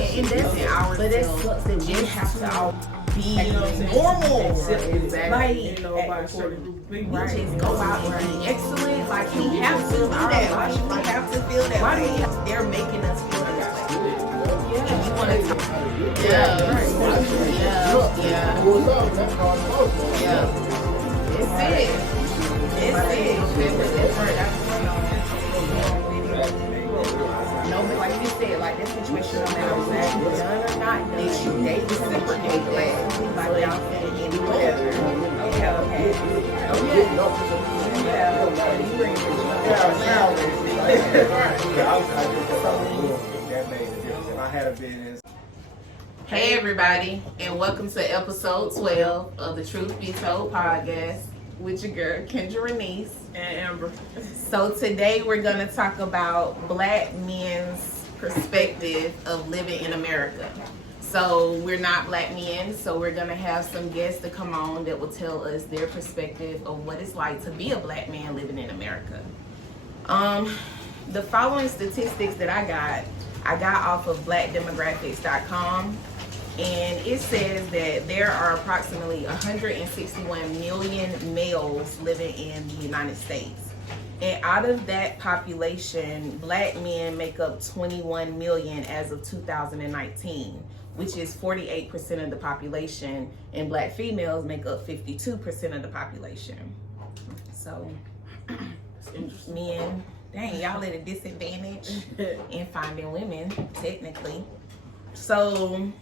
and that's in our but it sucks that we have to all be normal. Exactly. Like, we just go out and be excellent. Like, we have to do that. Why should we have to feel that way? They're making us feel that way. And we want to talk. It's it. No, but like you said, like this situation, no matter done or not done, they reciprocate that. Like y'all said, and whatever. Okay. Hey everybody, and welcome to episode 12 of the Truth Be Told podcast with your girl Kendra Renise and Amber. So today we're going to talk about Black men's perspective of living in America. So we're not Black men, so we're going to have some guests to come on that will tell us their perspective of what it's like to be a Black man living in America. The following statistics that I got off of blackdemographics.com, and it says that there are approximately 161 million males living in the United States. And out of that population, Black men make up 21 million as of 2019, which is 48% of the population, and Black females make up 52% of the population. So, men, dang, y'all at a disadvantage in finding women, technically. So,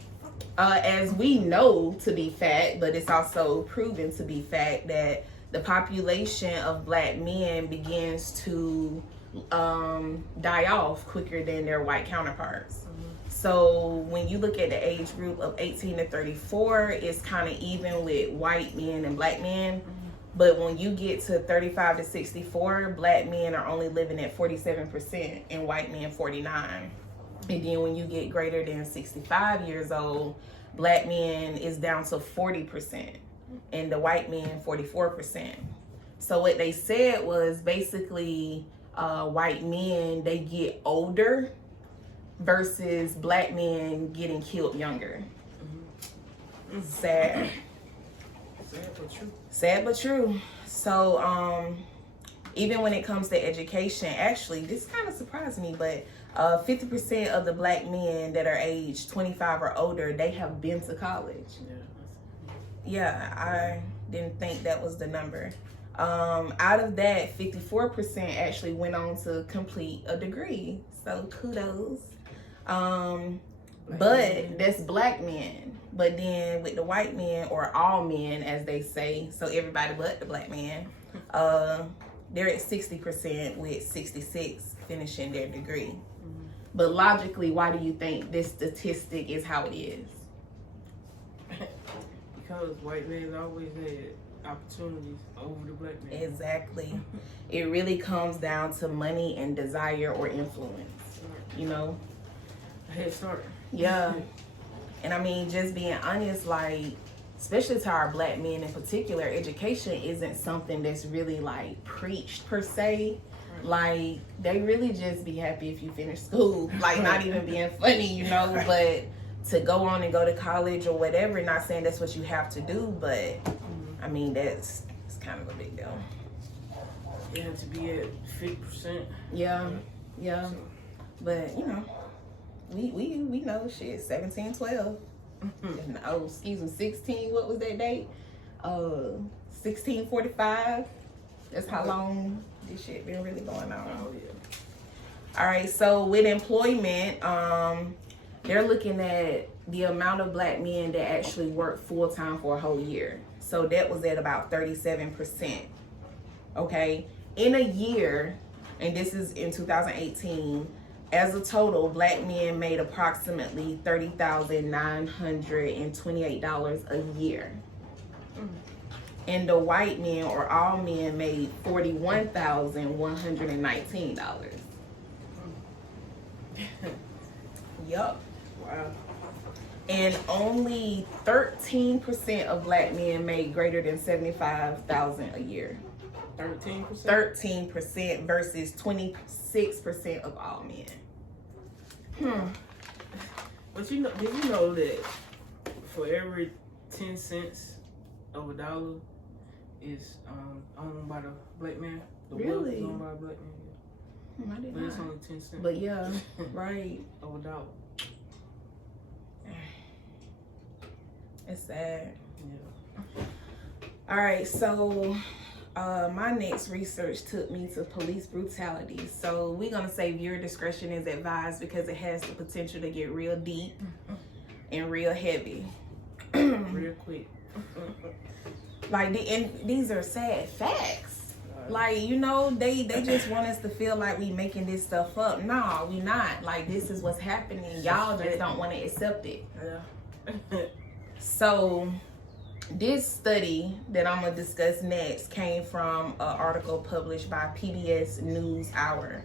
as we know to be fact, but it's also proven to be fact that the population of Black men begins to die off quicker than their white counterparts. So when you look at the age group of 18 to 34, it's kind of even with white men and Black men. But when you get to 35 to 64, Black men are only living at 47% and white men 49%. And then when you get greater than 65 years old, Black men is down to 40% and the white men 44%. So what they said was basically white men, they get older versus Black men getting killed younger. Sad but true. So even when it comes to education, actually this kind of surprised me, but 50% of the Black men that are aged 25 or older, they have been to college. Yeah, I didn't think that was the number. Out of that, 54% actually went on to complete a degree. So kudos. But that's Black men. But then with the white men, or all men as they say, so everybody but the Black man, they're at 60% with 66 finishing their degree. But logically, why do you think this statistic is how it is? Because white men always had opportunities over the Black men. Exactly. It really comes down to money and desire or influence, you know? A head start. Yeah. And I mean, just being honest, like, especially to our Black men in particular, education isn't something that's really like preached per se. Like, they really just be happy if you finish school. Like, not even being funny, you know, but to go on and go to college or whatever, not saying that's what you have to do, but I mean, it's kind of a big deal. You have to be at 50%. Yeah. But, you know, we know shit, 17, 12. Oh, excuse me, 16, what was that date? 1645. That's how long this shit been really going on. Oh, yeah. All right, so with employment, they're looking at the amount of Black men that actually work full-time for a whole year. So that was at about 37%. Okay, in a year, and this is in 2018, as a total, Black men made approximately $30,928 a year. And the white men, or all men, made $41,119. Yup. Wow. And only 13% of Black men made greater than $75,000 a year. 13%? 13% versus 26% of all men. But you know, did you know that for every 10 cents of a dollar is owned by the black man? The wealth Really? is owned by a black man. I did But it's not. only 10 cents But yeah, right. of a dollar. It's sad. Yeah. All right, so my next research took me to police brutality. So we're gonna say viewer discretion is advised because it has the potential to get real deep and real heavy. Real quick. And these are sad facts. Like, you know, they just want us to feel like we making this stuff up. No, we not. Like, this is what's happening. Y'all just don't want to accept it. Yeah. So this study that I'm gonna discuss next came from an article published by PBS NewsHour.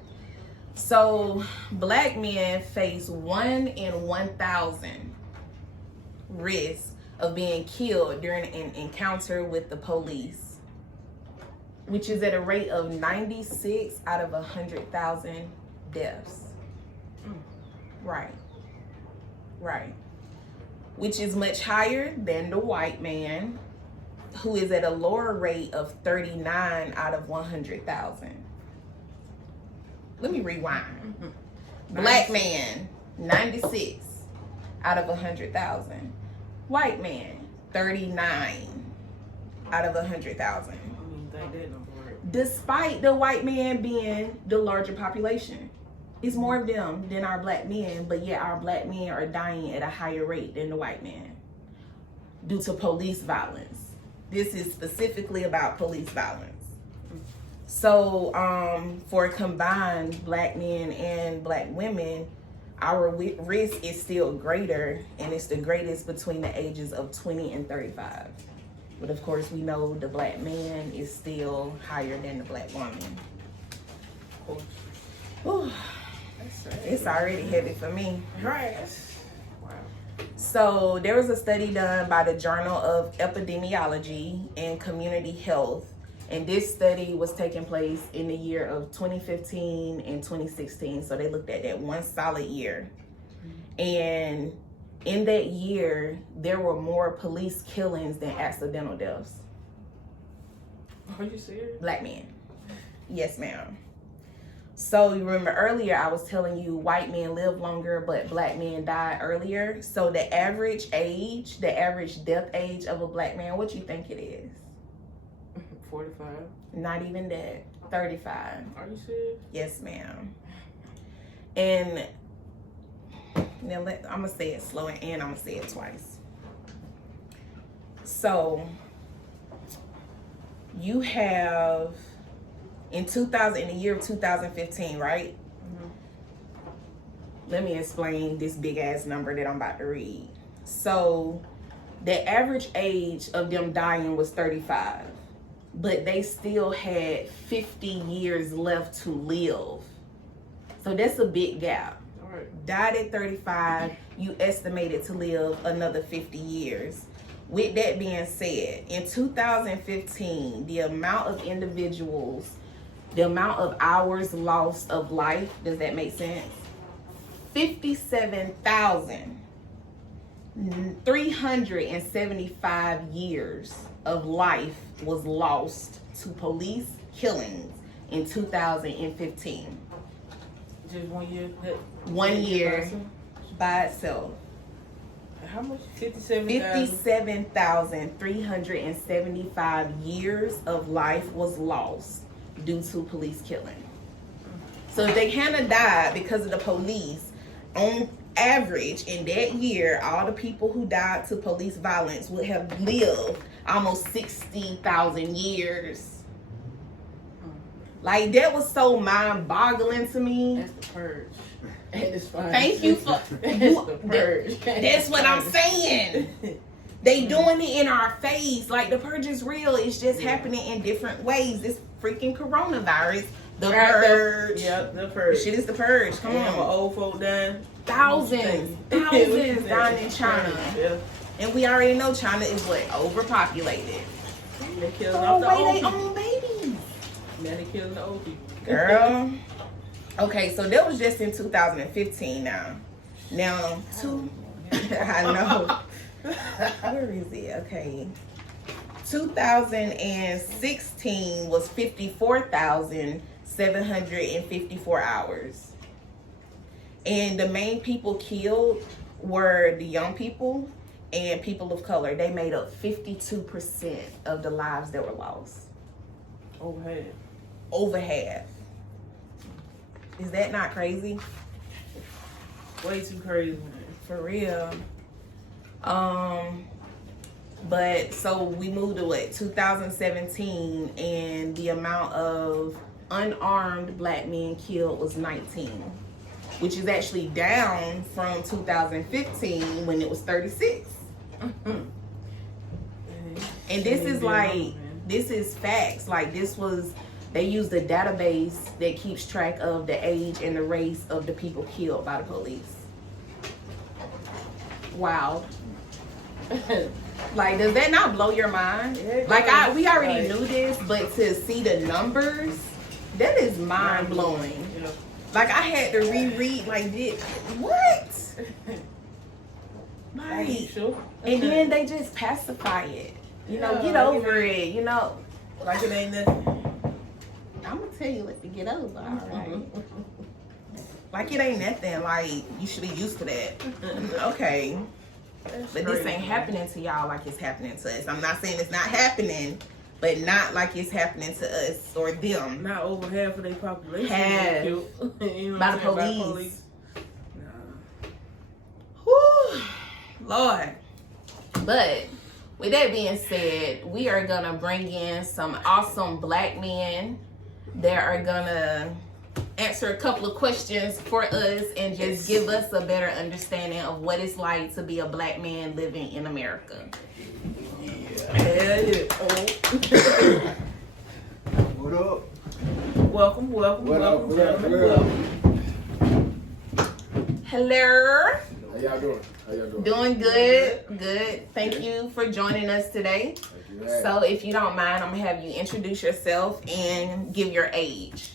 So black men face 1 in 1,000 risk of being killed during an encounter with the police, which is at a rate of 96 out of 100,000 deaths. Right. Which is much higher than the white man, who is at a lower rate of 39 out of 100,000. Let me rewind. Black man, 96 out of 100,000. White man, 39 out of 100,000. Despite the white man being the larger population. It's more of them than our black men, but yet our black men are dying at a higher rate than the white man due to police violence. This is specifically about police violence. So for combined black men and black women, our risk is still greater, and it's the greatest between the ages of 20 and 35. But of course, we know the black man is still higher than the black woman. Whew. It's already heavy for me. Right. Wow. So there was a study done by the Journal of Epidemiology and Community Health, and this study was taking place in the year of 2015 and 2016. So they looked at that one solid year. And in that year, there were more police killings than accidental deaths. Are you serious? Black men. Yes, ma'am. So you remember earlier I was telling you white men live longer, but black men die earlier. So the average death age of a black man, what you think it is? 45. Not even that. 35. Are you serious? Yes, ma'am. And now I'm gonna say it slow and I'm gonna say it twice. So you have in the year of 2015, right? Let me explain this big ass number that I'm about to read. So the average age of them dying was 35, but they still had 50 years left to live. So that's a big gap. All right. Died at 35, you estimated to live another 50 years. With that being said, in 2015, the amount of hours lost of life, does that make sense? 57,375 years of life was lost to police killings in 2015. Just 1 year? 1 year by itself. How much? 57,000? 57,375 years of life was lost due to police killing. So if they hadn't died because of the police, on average in that year, all the people who died to police violence would have lived almost 60,000 years. Like, that was so mind-boggling to me. That's the purge. It's fine. Thank you for the purge. That's what I'm saying. They doing it in our face. Like, the purge is real. It's just happening in different ways. This freaking coronavirus. The purge. Yep, the purge. Shit is the purge. Come on. Old folk dying. Thousands down in China. Yeah. And we already know China is what? Overpopulated. They killing Throw off the away old their people. own babies. Now they killing the old people. Girl. Okay, so that was just in 2015 now. Now, I know. Where is it? Okay. 2016 was 54,754 hours. And the main people killed were the young people and people of color. They made up 52% of the lives that were lost. Over half. Over half. Is that not crazy? Way too crazy, man. For real. But so we moved to what, 2017, and the amount of unarmed black men killed was 19, which is actually down from 2015 when it was 36. And this is like, this is facts. Like, this was, they used a database that keeps track of the age and the race of the people killed by the police. Wow. Like, does that not blow your mind? Like, we already knew this, but to see the numbers, that is mind blowing. Yeah. Like, I had to reread, like, what? Like, Sure. and then they just pacify it. You know, get over it, you know. Like it ain't nothing. I'm gonna tell you what to get over, alright? Like, it ain't nothing. Like, you should be used to that. Okay. But this ain't happening to y'all like it's happening to us. I'm not saying it's not happening, but not like it's happening to us or them. Not over half of their population Half. killed. You know By what the I'm saying? police. Nah. Whew, Lord. But with that being said, we are gonna bring in some awesome black men that are gonna answer a couple of questions for us and just give us a better understanding of what it's like to be a black man living in America. Hell yeah. What up? Welcome. What up? Gentlemen. Hello. How y'all doing? Doing good. Good. Thank you for joining us today. So if you don't mind, I'm gonna have you introduce yourself and give your age.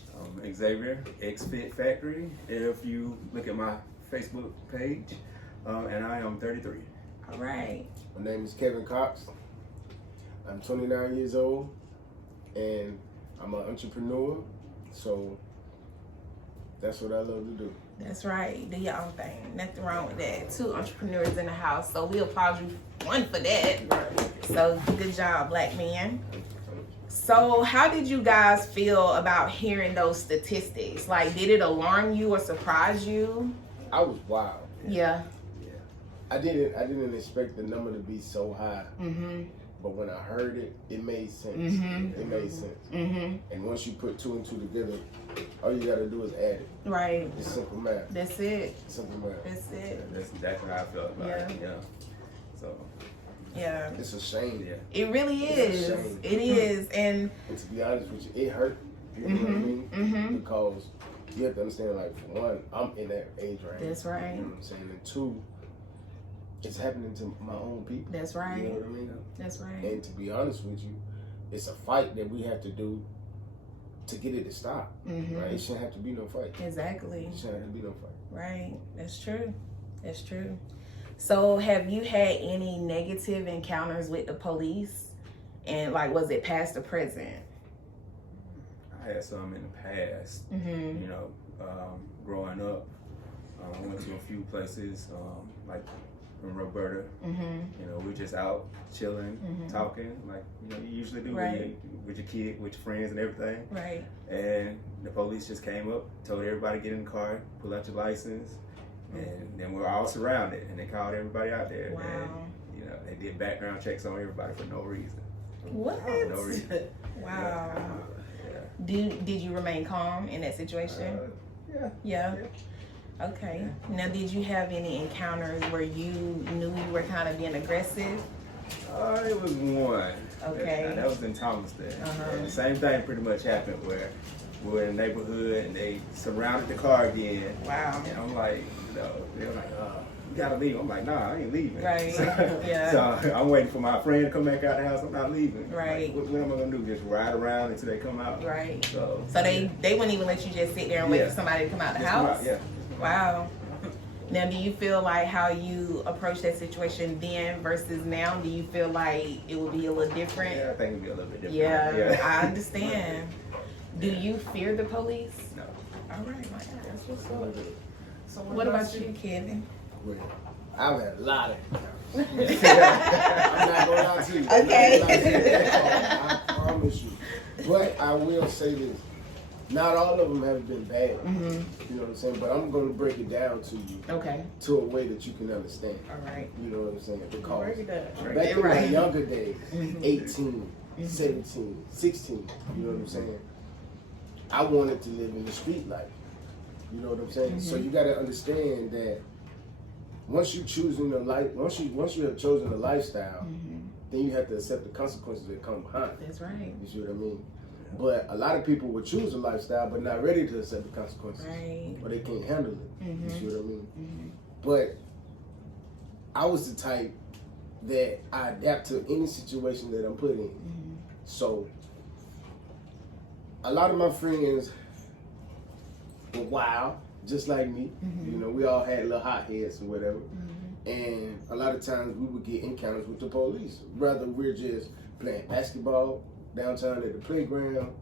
Xavier, X-Fit Factory, if you look at my Facebook page, and I am 33. All right. My name is Kevin Cox. I'm 29 years old, and I'm an entrepreneur, so that's what I love to do. That's right. Do your own thing. Nothing wrong with that. 2 entrepreneurs in the house, so we applaud you, one, for that. So good job, black man. So how did you guys feel about hearing those statistics? Like, did it alarm you or surprise you? I was wild. Yeah. I didn't expect the number to be so high, Mm-hmm. but when I heard it, it made sense. Mhm. It made sense. Mm-hmm. And once you put 2 and 2 together, all you gotta do is add it. Right. It's simple math. That's it. Simple math. That's it. That's exactly how I felt about it. Yeah. So, Yeah. It's a shame. yeah. It really It's is. a shame. It is. And And to be honest with you, it hurt. You know what I mean? mm-hmm. Because you have to understand, like, for one, I'm in that age range. That's right. You know what I'm saying? And 2, it's happening to my own people. That's right. You know what I mean? That's right. And to be honest with you, it's a fight that we have to do to get it to stop. Mm-hmm. Right? It shouldn't have to be no fight. Exactly. It shouldn't have to be no fight. Right. That's true. That's true. So have you had any negative encounters with the police? And like, was it past or present? I had some in the past, Mm-hmm. you know, growing up. I went to a few places, like in Roberta. Mm-hmm. You know, we're just out chilling, Mhm. talking, like, you know, you usually do Right. with your kid, with your friends and everything. Right. And the police just came up, told everybody to get in the car, pull out your license, and then we're all surrounded. And they called everybody out there. Wow. And, you know, they did background checks on everybody for no reason. What? For no reason. Wow. Yeah. Did you remain calm in that situation? Yeah. Yeah. Okay. Now, did you have any encounters where you knew you were kind of being aggressive? It was one. Okay. That was in Thomaston. Uh-huh. And the same thing pretty much happened where we were in the neighborhood and they surrounded the car again. Wow. And I'm like, you know, they were like, you gotta leave. I'm like, nah, I ain't leaving. Right. So, Yeah. so I'm waiting for my friend to come back out the house. I'm not leaving. Right. Like, what am I gonna do? Just ride around until they come out? Right. So So they wouldn't even let you just sit there and wait Yeah. for somebody to come out the just come house? out, yeah. Wow. Now, do you feel like how you approach that situation then versus now? Do you feel like it would be a little different? Yeah, I think it'd be a little bit different. Yeah, I understand. Do you fear the police? No. All right, my God. That's what's up. So What about you, Kevin? Well, I've had a lot of encounters. I'm not going to lie to you. Okay. I promise you. But I will say this. Not all of them have been bad. Mm-hmm. You know what I'm saying? But I'm going to break it down to you Okay. to a way that you can understand. All right. You know what I'm saying? Because Break it up. back in my younger days, Mhm. 18, 17, 16, you know what I'm saying? I wanted to live in the street life. You know what I'm saying? So you got to understand that once you have chosen a lifestyle, then you have to accept the consequences that come behind it. That's right. You see what I mean? But a lot of people would choose a lifestyle but not ready to accept the consequences. Right. Or they can't handle it. You see what I mean? Mm-hmm. But I was the type that I adapt to any situation that I'm put in. Mm-hmm. So a lot of my friends were wild, just like me. Mm-hmm. You know, we all had little hot heads or whatever. Mm-hmm. And a lot of times we would get encounters with the police. Rather we're just playing basketball downtown at the playground.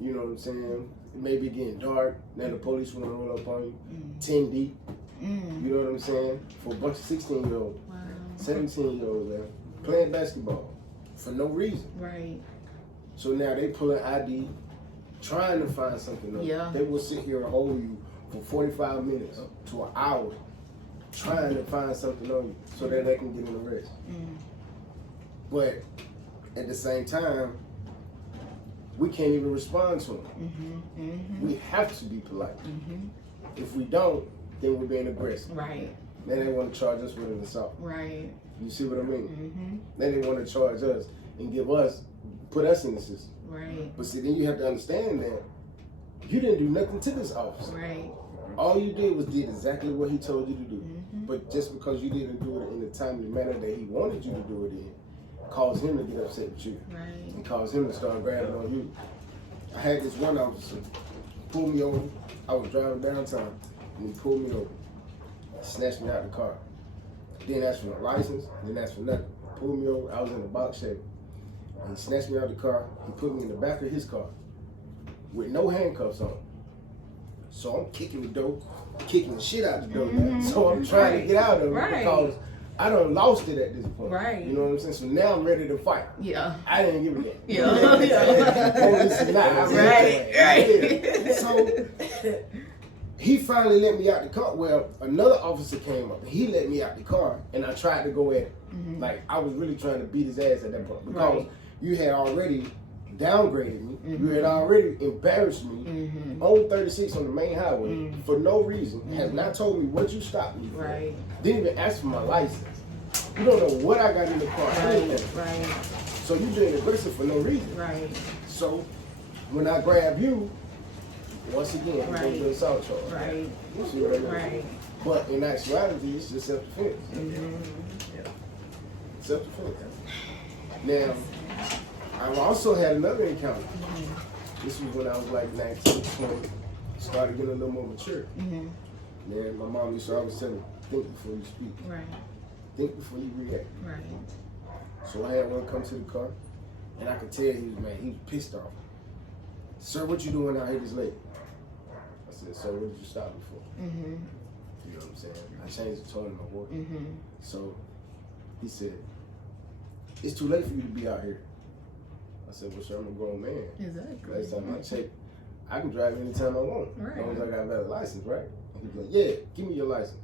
You know what I'm saying? It may be getting dark. Now the police want to roll up on you. 10 deep. You know what I'm saying? For a bunch of 16-year-olds, Wow. 17-year-olds, man, playing basketball for no reason. Right. So now they pulling ID, trying to find something else. Yeah. They will sit here and hold you for 45 minutes to an hour, trying to find something on you so that they can get an arrest. But at the same time, we can't even respond to them. We have to be polite. If we don't, then we're being aggressive. Right. Then they want to charge us with an assault. Right. You see what I mean? Then they want to charge us and put us in the system. Right. But see, then you have to understand that you didn't do nothing to this officer. Right. All you did was did exactly what he told you to do. But just because you didn't do it in the timely manner that he wanted you to do it in, caused him to get upset with you. Right. And caused him to start grabbing on you. I had this one officer pull me over. I was driving downtown, and he pulled me over, snatched me out the car. Didn't ask for my license, didn't ask for nothing. Pulled me over, I was in a box Chevy. And he snatched me out the car, he put me in the back of his car with no handcuffs on. So I'm kicking the door, kicking the shit out the door. So I'm trying to get out of it because I done lost it at this point. Right. You know what I'm saying? So now I'm ready to fight. Yeah. I didn't give a damn. Yeah. Police is not. Right. So he finally let me out the car. Well, another officer came up. He let me out the car, and I tried to go at him. Like, I was really trying to beat his ass at that point because you had already downgraded me. You had already embarrassed me on 36 on the main highway for no reason. Have not told me what you stopped me for. Right. Didn't even ask for my license. You don't know what I got in the car. Right. So you being aggressive for no reason. Right. So when I grab you, once again, I'm going to assault charge. Right. You see what I mean? Right. But in actuality, it's just self-defense. Self-defense. Now, I've also had another encounter. This was when I was like 19, 20, started getting a little more mature. Man, my mom used to always tell me, think before you speak. Right. Think before you react. Right. So I had one come to the car, and I could tell he was mad. He was pissed off. Sir, what you doing out here this late? I said, sir, what did you stop me for? You know what I'm saying? I changed the tone of my voice. So he said, it's too late for you to be out here. I said, well, sir, I'm a grown man. Exactly. Last time I checked, I can drive anytime I want. Right. As long as I got a valid license, right? And he's like, yeah, give me your license.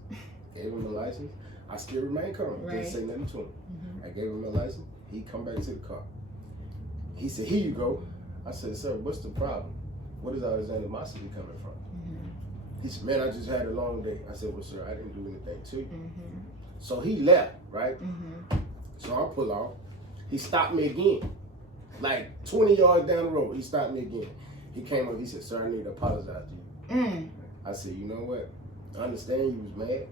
Gave him the license. I still remain calm. Right. Didn't say nothing to him. I gave him my license. He come back to the car. He said, here you go. I said, sir, what's the problem? What is all this animosity coming from? He said, man, I just had a long day. I said, well, sir, I didn't do anything to you. So he left, right? So I pull off. He stopped me again. Like 20 yards down the road, he stopped me again. He came up, he said, sir, I need to apologize to you. I said, you know what? I understand you was mad,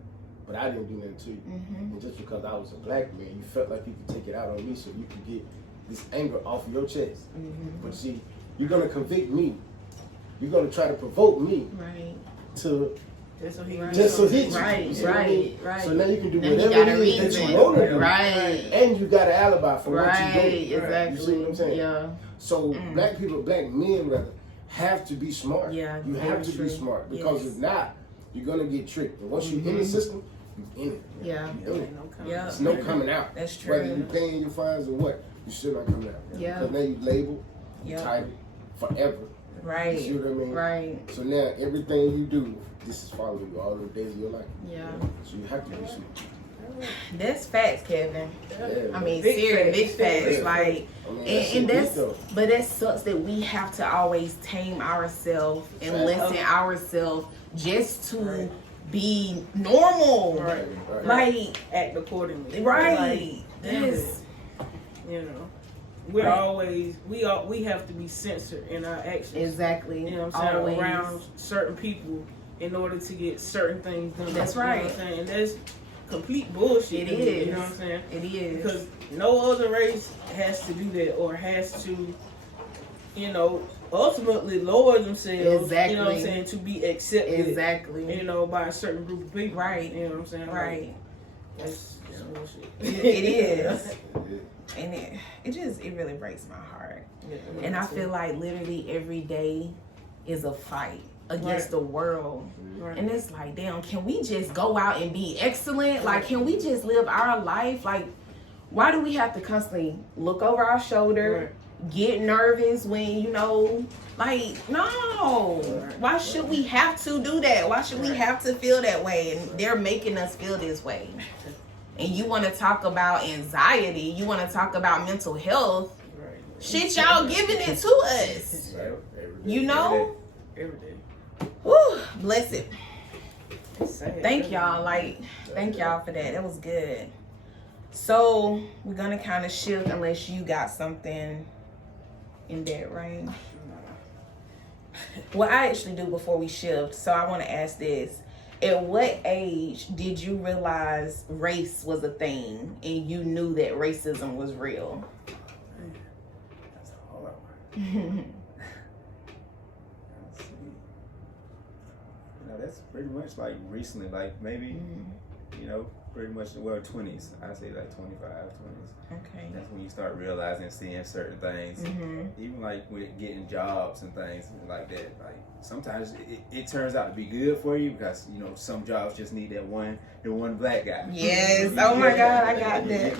but I didn't do nothing to you. And just because I was a black man, you felt like you could take it out on me so you could get this anger off of your chest. But see, you're gonna convict me. You're gonna try to provoke me to Just so he Just so he you. Right, You see what I mean? right. So now you can do Then he whatever got a it is that reason. you want to do. Right. And you got an alibi for what you're Right, doing. exactly. You see what I'm saying? Yeah. So black people, black men rather, have to be smart. Yeah, You very have to true. be smart because Yes. if not, you're gonna get tricked. And once you're in the system, you're in it. Yeah. You're in it. Yeah. There's no coming out. That's true. Whether you're paying your fines or what, you're still not coming out. Yeah. Because now you labeled, Yeah. titled, forever. Right. You see what I mean? Right. So now everything you do, this is following you all the days of your life. Yeah. So you have to be smart. That's facts, Kevin. Yeah, I mean, Big serious, big facts. facts. Yeah. Like, I mean, and that that's, shit though. but that sucks that we have to always tame ourselves and Right. lessen ourselves just to Right. be normal. Right. Like, Act accordingly. right. Like, Yes. you know, we're always we have to be censored in our actions. Exactly. You know what I'm saying? Always. Around certain people in order to get certain things done. That's You know right. what I'm saying? And that's complete bullshit. It to me, is. You know what I'm saying? It is. Because no other race has to do that or has to, you know, ultimately lower themselves. Exactly. You know what I'm saying? To be accepted. Exactly. You know, by a certain group of people. Right. You know what I'm saying? Right. That's bullshit. It is. And it really breaks my heart. Yeah, And I feel like literally every day is a fight against the world. Right. And it's like, damn, can we just go out and be excellent? Like, can we just live our life? Like, why do we have to constantly look over our shoulder, get nervous when, you know, like, no. Why should we have to do that? Why should we have to feel that way? And they're making us feel this way. And you want to talk about anxiety, you want to talk about mental health. Right. Shit, y'all giving it to us. You know? Every day. Whew, bless it. It's sad. Thank y'all. Like, thank y'all for that. That was good. So we're gonna kind of shift unless you got something in that range. What I actually do before we shift, so I want to ask this. At what age did you realize race was a thing and you knew that racism was real? That's a hard one. Let's see. You know, that's pretty much like recently, like maybe, you know, pretty much, well, 20s. I'd say like 25, 20s. Okay. That's when you start realizing, seeing certain things. Even like with getting jobs and things like that. Like sometimes it turns out to be good for you because, you know, some jobs just need the one black guy. Yes. Oh my God, I got that.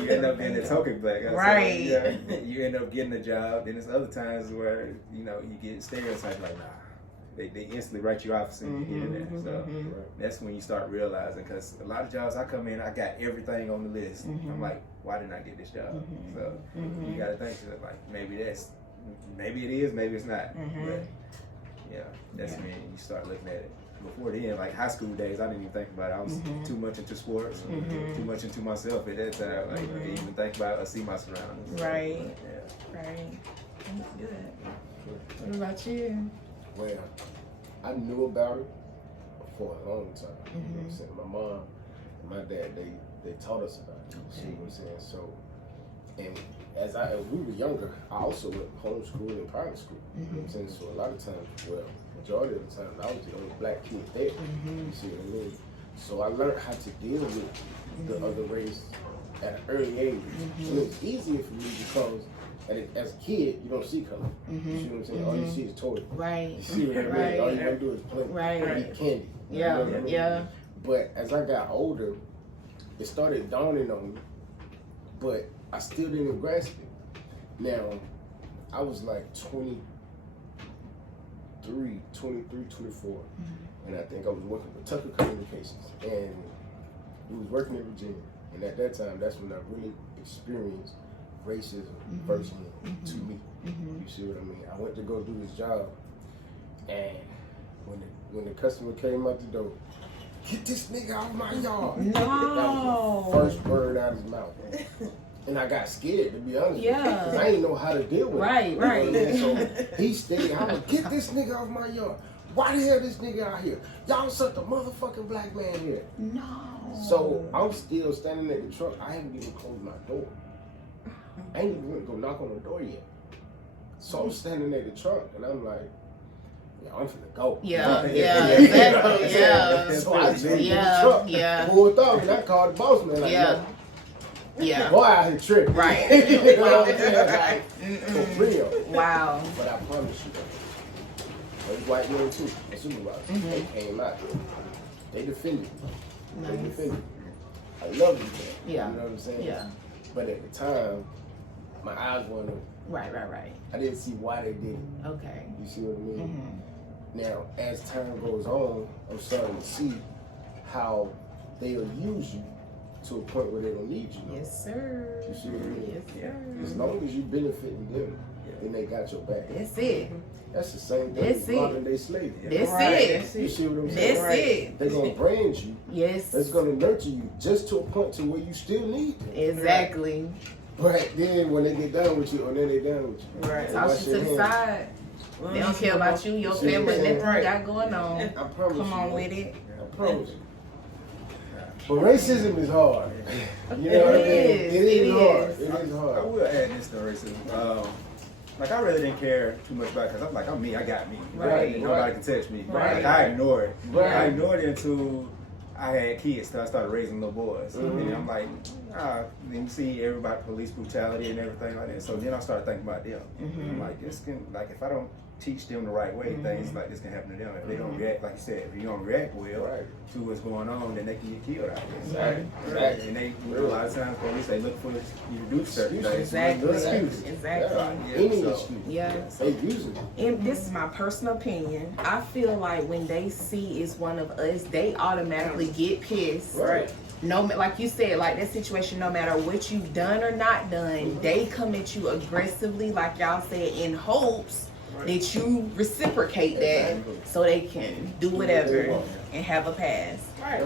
You end up being the token black guy. Right. So, you end up getting a job. Then there's other times where, you know, you get stereotyped like, nah. They instantly write you off as soon as you get in there. So that's when you start realizing, because a lot of jobs I come in, I got everything on the list. I'm like, why didn't I get this job? So you got to think, like, maybe it is, maybe it's not. But yeah, that's when you start looking at it. Before then, like high school days, I didn't even think about it. I was too much into sports, too much into myself at that time. Like, I didn't even think about it or see my surroundings. Right. Yeah. Right. That's good. What about you? Well, I knew about it for a long time. You know what I'm saying? My mom and my dad, they taught us about it. You see what I'm saying? So, and as we were younger, I also went homeschool and private school. You know what I'm saying? So a lot of times, well, majority of the time, I was the only black kid there. You see what I mean? So I learned how to deal with the other race at an early age. And it was easier for me because as a kid, you don't see color. You see what I'm saying? All you see is toys. Right. You see what I mean? All you gotta do is play. Right. Eat candy. You Yeah. know what I mean? Yeah. But as I got older, it started dawning on me, but I still didn't grasp it. Now, I was like 23, 24, and I think I was working for Tucker Communications, and we was working in Virginia. And at that time, that's when I really experienced racism firsthand to me. You see what I mean? I went to go do this job, and when the customer came out the door, "Get this nigga out of my yard." No. That was the first word out of his mouth. And I got scared, to be honest. Yeah. Because I didn't know how to deal with it. Right, You know what I right. mean? So he stayed, I'm like, "Get this nigga off my yard. Why the hell this nigga out here? Y'all sent the motherfucking black man here." No. So I'm still standing at the truck. I haven't even closed my door. I ain't even gonna go knock on the door yet. So I'm standing at the truck and I'm like, I'm finna go. Yeah, exactly. Yeah. So I just in the Yeah, truck, yeah. pulled up, and I called the boss man. Like, Yeah. "Look, Yeah. boy out here tripping." Right. You know what I'm saying? Like, for real. Wow. But I promise you, though, those white men too, the supervisors, they came out there. They defended me. They Nice. defended me. I love you, man. Yeah. You know what I'm saying? Yeah. But at the time, my eyes weren't open. Right. I didn't see why they did it. Okay. You see what I mean? Mm-hmm. Now, as time goes on, I'm starting to see how they'll use you to a point where they don't need you. Yes, sir. You see what I mean? Yes, sir. As long as you benefiting them, then they got your back. That's it. That's the same thing That's as it. modern day slavery. That's Right. it. You see what I'm saying? That's it. They're gonna brand you. Yes. It's gonna nurture you just to a point to where you still need them. Exactly. But then when they get done with you, or then they done with you, Right. they Toss wash you to your the hands. side. They don't care about you, your See what I'm family, saying? nothing you got going on. I promise Come you, on man. with it. I promise you. But racism is hard. You know It what I mean? is. It is It hard. is. It is I hard. will add this to racism. Like I really didn't care too much about it because I'm like, I'm me, I got me. Right. And nobody can touch me. Right. Like, I ignored it. Right. I ignored it until I had kids, so I started raising little boys. Mhm. And I'm like, then you see everybody police brutality and everything like that. So then I started thinking about them. Mhm. I'm like, this can, like, if I don't teach them the right way, things like this can happen to them. If they don't react, like you said, if you don't react well Right. to what's going on, then they can get killed out here. Exactly. Exactly. And they, you know, a lot of times police, they look for you to do certain things. Exactly. Good excuse. Exactly. Yeah. Yeah, Any so- excuse. Yeah. They use it. And this is my personal opinion. I feel like when they see it's one of us, they automatically get pissed. Right. No, like you said, like that situation, no matter what you've done or not done, they come at you aggressively, like y'all said, in hopes that you reciprocate that Exactly. so they can do whatever and have a pass. Right.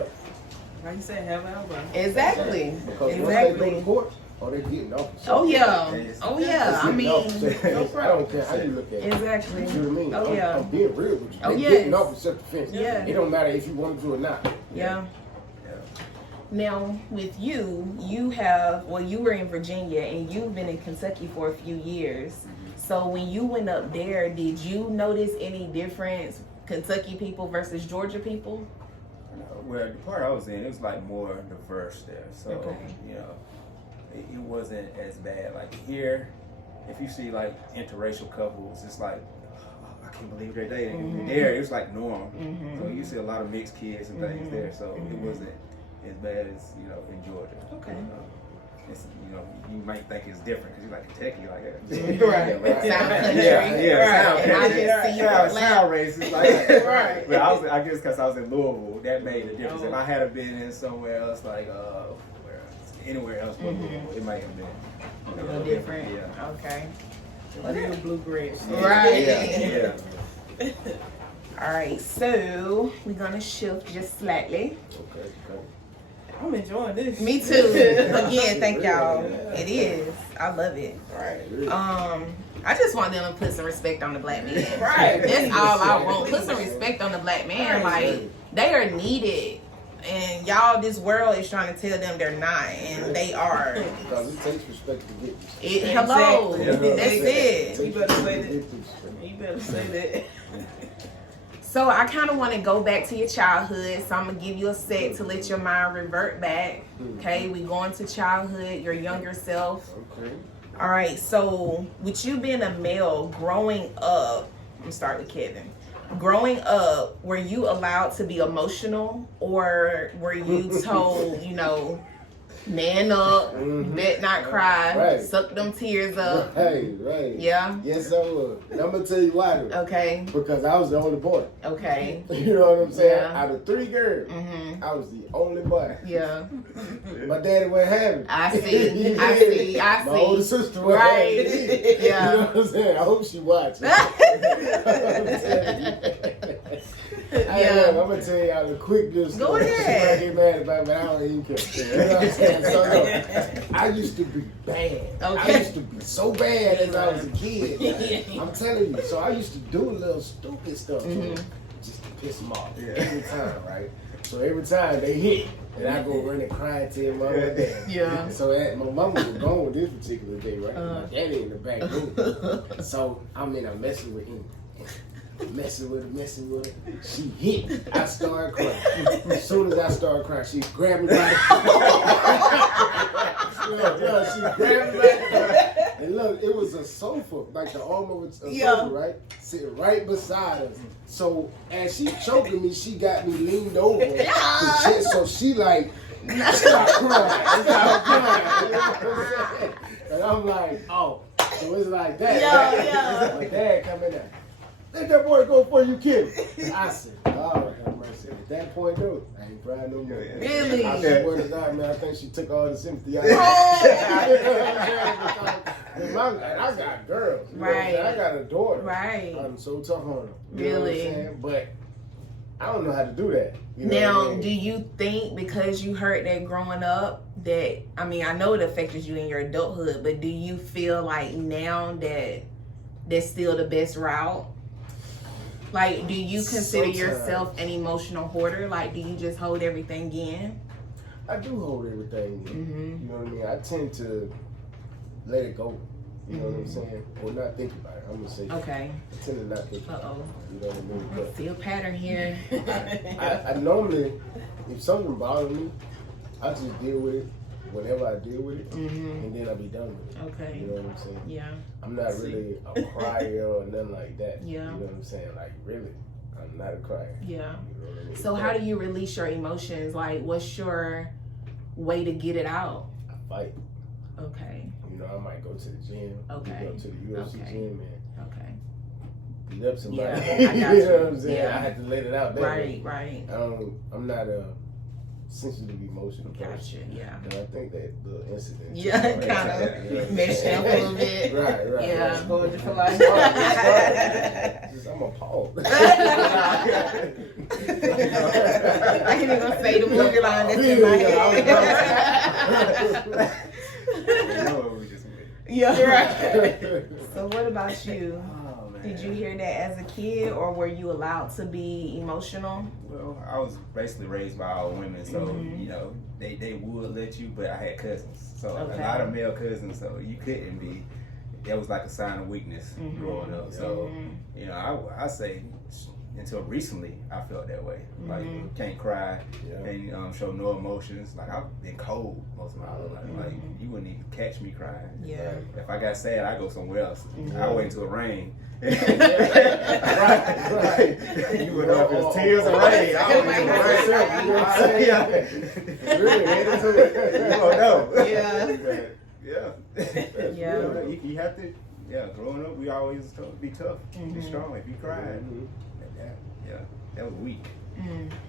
Like you said, have an elbow. Exactly. Because once they go Exactly. to court, they're getting off. Oh yeah. Oh yeah. I mean, I don't care how you look at it. exactly. You know what I mean? Oh yeah. I'm being real with you. Oh, They're yes. getting off with self-defense. Yeah. It don't matter if you want to or not. Yeah. Now, with you, you were in Virginia and you've been in Kentucky for a few years. So when you went up there, did you notice any difference, Kentucky people versus Georgia people? Well, the part I was in, it was like more diverse there. So, Okay. you know, it wasn't as bad. Like here, if you see like interracial couples, it's like, oh, I can't believe they're dating. Mhm. There, it was like norm. Mhm. So you see a lot of mixed kids and things there. So it wasn't as bad as, you know, in Georgia. Okay. It's, you know, you might think it's different because you're like Kentucky, like Right. Sound country. Yeah, sound And I country. just see you sound laugh. racist. Like, Right. But I guess because I was in Louisville, that made a difference. If I had been in somewhere else, like anywhere else but Louisville, it might have been A little different. Yeah. Okay. A little bluegrass. Right. Yeah. All right. So we're gonna shift just slightly. Okay. I'm enjoying this. Me too. Again, thank y'all. It is. I love it. Right. I just want them to put some respect on the black man. Right. That's all I want. Put some respect on the black man. Like, they are needed. And y'all, this world is trying to tell them they're not. And they are. Because it takes respect to get this. Hello. Exactly. That's it. You better say that. You better say that. So I kind of want to go back to your childhood. So I'm going to give you a sec to let your mind revert back. Okay, we going to childhood, your younger self. Okay. All right, so with you being a male growing up, I'm going to start with Kevin. Growing up, were you allowed to be emotional, or were you told, you know, man up, bet not cry, Right. suck them tears up? Right. Yeah? Yes, I was. And I'm going to tell you why. Though. Okay, Because I was the only boy. okay. You know what I'm saying? Yeah. Out of 3 girls, Mm-hmm. I was the only boy. Yeah. My daddy wasn't having it. I see. I see. I My older see. sister wasn't Right. having it. Yeah. You know what I'm saying? I hope she watches. Yeah. I'm gonna tell y'all a quick little story. Go ahead. She might get mad about it, but I don't even care. You know what I'm saying? So, look, I used to be bad. I Okay. used to be so bad as I was a kid. I'm telling you. So I used to do a little stupid stuff to them just to piss them off every time, right? So every time they hit, and I go run and cry and tell mom and dad. Yeah. So my mama was gone this particular day, right? My daddy in the back room. So I'm messing with him. messing with her. She hit. I started crying. As soon as I started crying, she grabbed me by the she grabbed me by the And look, it was a sofa, like the arm of a sofa, right? Sitting right beside us. So as she choking me, she got me leaned over. So she like, stop crying. You know what I'm saying? And I'm like, oh. So it's like that. My dad coming out. Let that boy go for you, kid. I said, oh, have mercy. At that point, though, I ain't crying no more. Really? I swear to God, man, I think she took all the sympathy out of me. I got girls. You know what I'm saying? I got a daughter. Right. I'm so tough on her. You Really? know what I'm saying? But I don't know how to do that. You know Now, what I mean? do you think because you heard that growing up that, I mean, I know it affected you in your adulthood, but do you feel like now that that's still the best route? Like, do you consider yourself an emotional hoarder? Like, do you just hold everything in? I do hold everything in. You know what I mean? I tend to let it go. You know what I'm saying? Or not think about it. I'm going to say Okay. I tend to not think about it. You know what I mean? I But see a pattern here. I normally, if something bothers me, I just deal with it whenever I deal with it, and then I'll be done with it. Okay. You know what I'm saying? Yeah. I'm not really a crier or nothing like that. Yeah. You know what I'm saying? Like, really, I'm not a crier. Yeah. You know what I mean? So how do you release your emotions? Like, what's your way to get it out? I fight. Okay. You know, I might go to the gym. Okay. Go to the UFC gym and Okay. beat up somebody. Yeah, I got you know you. what I'm saying? Yeah. I had to let it out that way. Right. I'm not a sensitive emotional person. Gotcha. Yeah. And I think that the incident. Yeah, kind of meshed up a little bit. Right. Yeah. Scored you for life. I'm appalled. I can't even say the movie line that's in my head. Yeah, right. So what about you? Oh, man. Did you hear that as a kid, or were you allowed to be emotional? Well, I was basically raised by all women, so you know they would let you, but I had cousins, so a lot of male cousins, so you couldn't be. That was like a sign of weakness growing up. So you know, I say until recently I felt that way. Like can't cry, can't show no emotions. Like I've been cold most of my life. Like you wouldn't even catch me crying. Yeah. If I got sad, I go somewhere else. I wait until it rain. Right. You would know if it's tears or rain. I don't even know. You know what I'm saying? Really, you don't know. Yeah. You have to. Yeah, growing up, we always told be tough, be strong. If you cried, that was weak.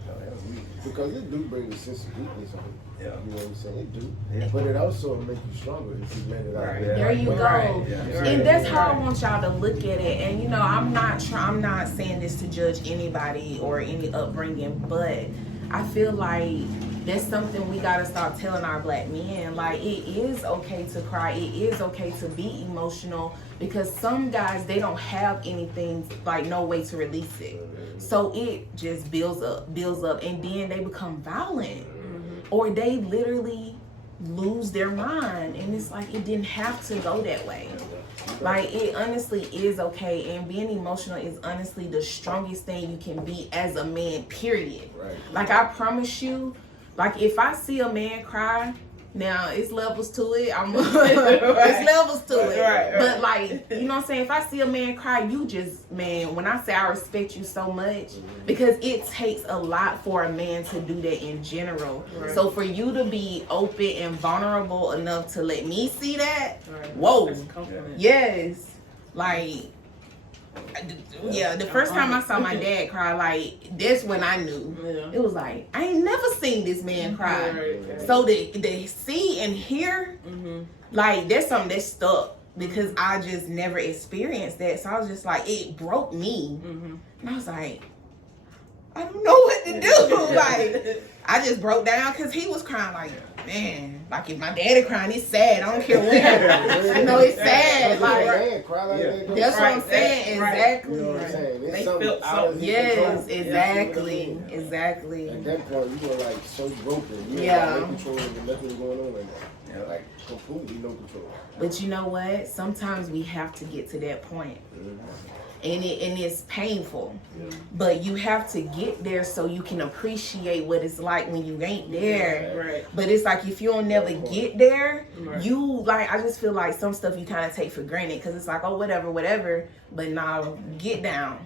So that was weak. Because it do bring a sense of weakness on you. Yeah. You know what I'm saying? It do. Yeah. But it also makes you stronger if you let it out. Right. There you go. Right. Yeah. And that's how I want y'all to look at it. And you know, I'm not saying this to judge anybody or any upbringing, but I feel like that's something we gotta start telling our black men. Like, it is okay to cry. It is okay to be emotional, because some guys, they don't have anything, like no way to release it. So it just builds up, and then they become violent, or they literally lose their mind. And it's like, it didn't have to go that way. Like, it honestly is okay, and being emotional is honestly the strongest thing you can be as a man, period. Right. Like, I promise you, like, if I see a man cry, now it's levels to it. It's levels to it. Right. But like, you know what I'm saying? If I see a man cry, you just, man, when I say I respect you so much, because it takes a lot for a man to do that in general. Right. So for you to be open and vulnerable enough to let me see that, whoa. That's a compliment. Yes. Like, yeah, the first time I saw my dad cry, like, that's when I knew. Yeah. It was like, I ain't never seen this man cry. Right. So to see and hear, like, that's something that stuck, because I just never experienced that. So I was just like, it broke me. And I was like, I don't know what to do. Like, I just broke down, because he was crying like, man, like, if my daddy crying, it's sad. I don't care what. You know, it's sad. Like, Man, cry like that. that's what I'm saying. Exactly. You know what I'm saying? It's They something felt out of his Yes, control. exactly. Exactly. At that point, you were like so broken. You Yeah. had no control over nothing going on right now. Yeah. Like completely no control. But you know what? Sometimes we have to get to that point. and it's painful. But you have to get there so you can appreciate what it's like when you ain't there. Right. But it's like if you don't never get there, Right. you like, I just feel like some stuff you kind of take for granted because it's like, oh, whatever. But now get down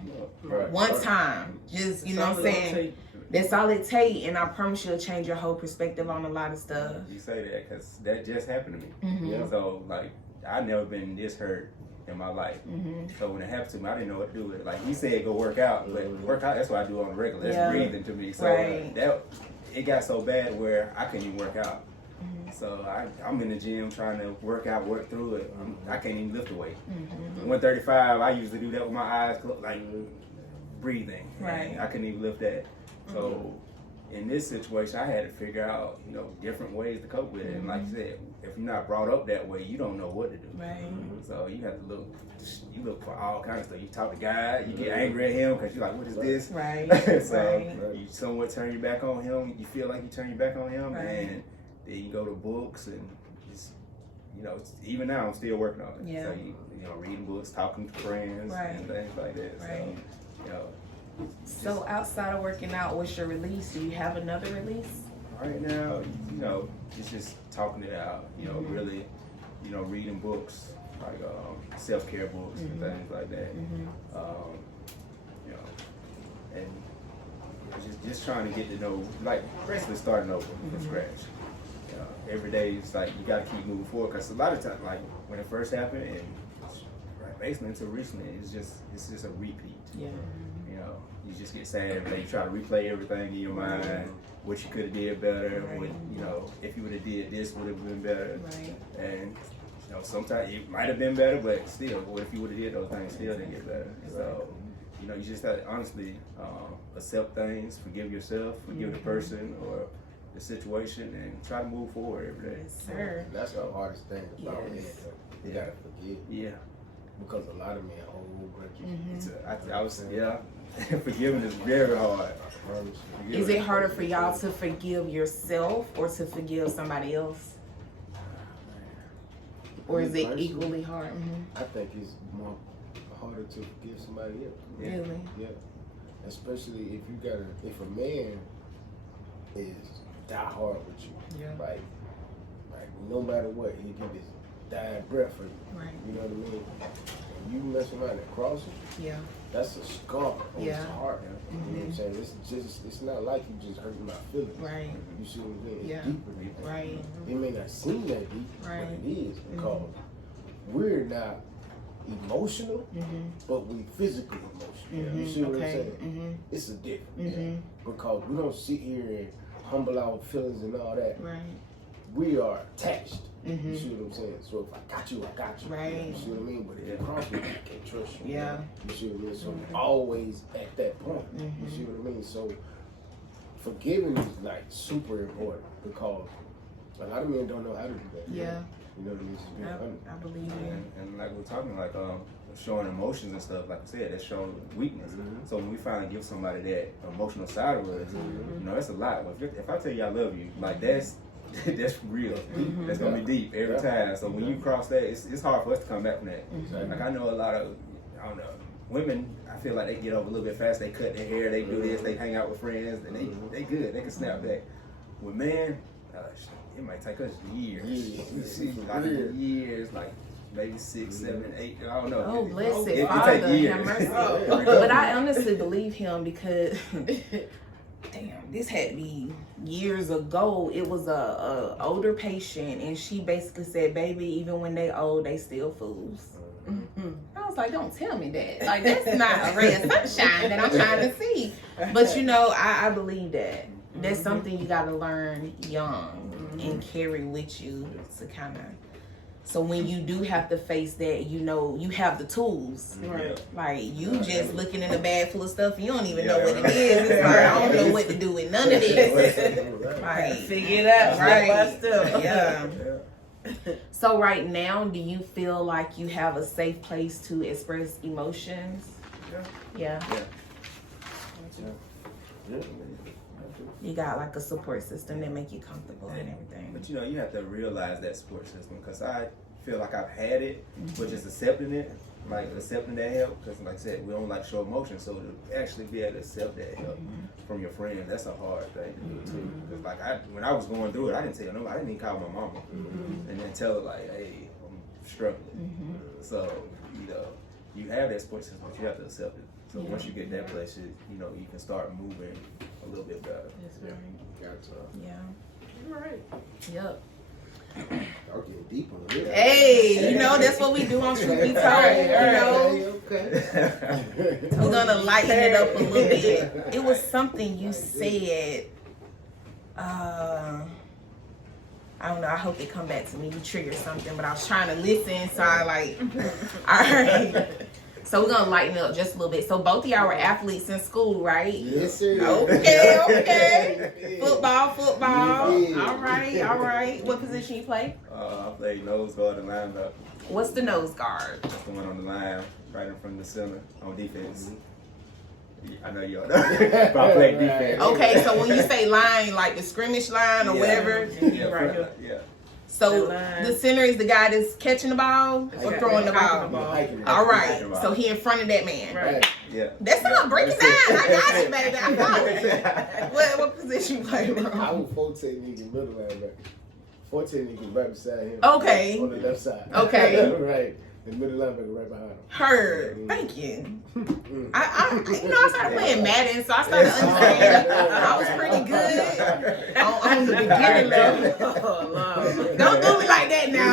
one time. Just, you know what I'm saying? That's all it takes, and I promise you'll change your whole perspective on a lot of stuff. You say that because that just happened to me. Mm-hmm. So like, I never been this hurt in my life. Mm-hmm. So when it happened to me, I didn't know what to do with it. Like he said, go work out, but work out, that's what I do on the regular. That's Yeah. breathing to me. So Right. that it got so bad where I couldn't even work out. So I'm in the gym trying to work out, work through it. I can't even lift a weight. 135, I usually do that with my eyes closed, like breathing. Right. And I couldn't even lift that. So in this situation, I had to figure out, different ways to cope with it. And like you said, if you're not brought up that way, you don't know what to do. Right. So you have to look for all kinds of stuff. You talk to God, you get angry at him because you're like, what is this? Right. So you somewhat turn your back on him. You feel like you turn your back on him, Right. and then you go to books and just, even now I'm still working on it. Yeah. So reading books, talking to friends, Right. and things like that. Right. So, So outside of working out, what's your release? Do you have another release? right now, it's just talking it out. Really, reading books like self-care books and things like that. And just trying to get to know, like basically starting over from scratch. Every day it's like you got to keep moving forward because a lot of times, like when it first happened and basically until recently, it's just a repeat. Yeah. You just get sad every day. You try to replay everything in your mind, what you could have did better, what if you would have did this would have been better. Right. And sometimes it might have been better, but still, what if you would have did those things still didn't get better? So, you just have to honestly accept things, forgive yourself, forgive the person or the situation, and try to move forward every day. Yes, sir. That's the hardest thing about Yes. it. You gotta forgive. Yeah. Because a lot of men hold grudges. I was forgiving is very hard. Is it harder for y'all to forgive yourself or to forgive somebody else? Or is it equally hard? I think it's more harder to forgive somebody else. Yeah. Really? Yeah. Especially if a man is die hard with you. Yeah. Like no matter what, he give his dying breath for you. Right. You know what I mean? And you mess around and cross it, Yeah. that's a scar on his heart. You know what I'm saying? It's not like you just hurting my feelings. Right. You see what I'm saying? It's Yeah. deeper than that. Right. It may not seem that deep, Right. but it is because we're not emotional, but we physically emotional. You see what I'm saying? It's a difference. Because we don't sit here and humble our feelings and all that. Right. We are attached. You see what I'm saying? So if I got you, I got you. Right. You see what I mean? But if you cross me, I can't trust you. Yeah. You see what I mean? So always at that point. You see what I mean? So forgiving is like super important because a lot of men don't know how to do that. Yeah. You know what I mean? Just being honest. I believe it. And like we're talking like showing emotions and stuff, like I said, that's showing weakness. So when we finally give somebody that emotional side of us, that's a lot. If I tell you I love you, like that's real. That's gonna be deep every time. So when you cross that, it's hard for us to come back from that. Like I know a lot of, I don't know, women, I feel like they get over a little bit fast. They cut their hair, they do this, they hang out with friends, and they good. They can snap back. With men, it might take us years, like maybe 6, 7, 8. I don't know. Oh, blessed it Father, take years. have mercy. But I honestly believe him because, damn, this had to be years ago. It was a older patient, and she basically said, "Baby, even when they old, they still fools." I was like, "Don't tell me that. Like that's not a ray of sunshine that I'm trying to see." But I believe that. That's something you got to learn young and carry with you to kind of. So when you do have to face that, you have the tools. Right. Like you just looking in a bag full of stuff, you don't even know what it is. It's like I don't know what to do with none of this. Right. Figure it out Right. step by step. Yeah. So right now, do you feel like you have a safe place to express emotions? Yeah. You got like a support system that make you comfortable and everything. But you have to realize that support system because I feel like I've had it, but just accepting it, like accepting that help, because like I said, we don't like show emotion, so to actually be able to accept that help from your friends, that's a hard thing to do too. Because like when I was going through it, I didn't tell nobody, I didn't even call my mama, and then tell her like, hey, I'm struggling. So you have that support system, but you have to accept it. So once you get that place, you can start moving a little bit better. That's right. Gotcha. Yeah. You're right. Yep. I'm getting deep on this. Hey, that's what we do on Truth Be Told. Okay. We're gonna lighten it up a little bit. It was something you said. I don't know. I hope it come back to me. You triggered something, but I was trying to listen, so I like. All right. So we're gonna lighten it up just a little bit. So both of y'all were athletes in school, right? Yes, sir. Okay. Football. Yeah. All right. What position you play? I played nose guard and linebacker. What's the nose guard? That's the one on the line, right in front of the center on defense. I know you all know. But I played defense. Okay, so when you say line, like the scrimmage line or whatever. Yeah, Right. yeah. So the center is the guy that's catching the ball or throwing the ball? All right. So he in front of that man. Right. Yeah. That's not break it down. I got you, baby. I got it. What position you play, bro? I was 14 niggas middle linebacker. 14 niggas right beside him. Okay. On the left side. Okay. Right. The middle linebacker right behind him. Heard. Thank you. I started playing Madden, so I started understanding. I was pretty good on the beginning level. Oh, Lord. Don't do me like that now.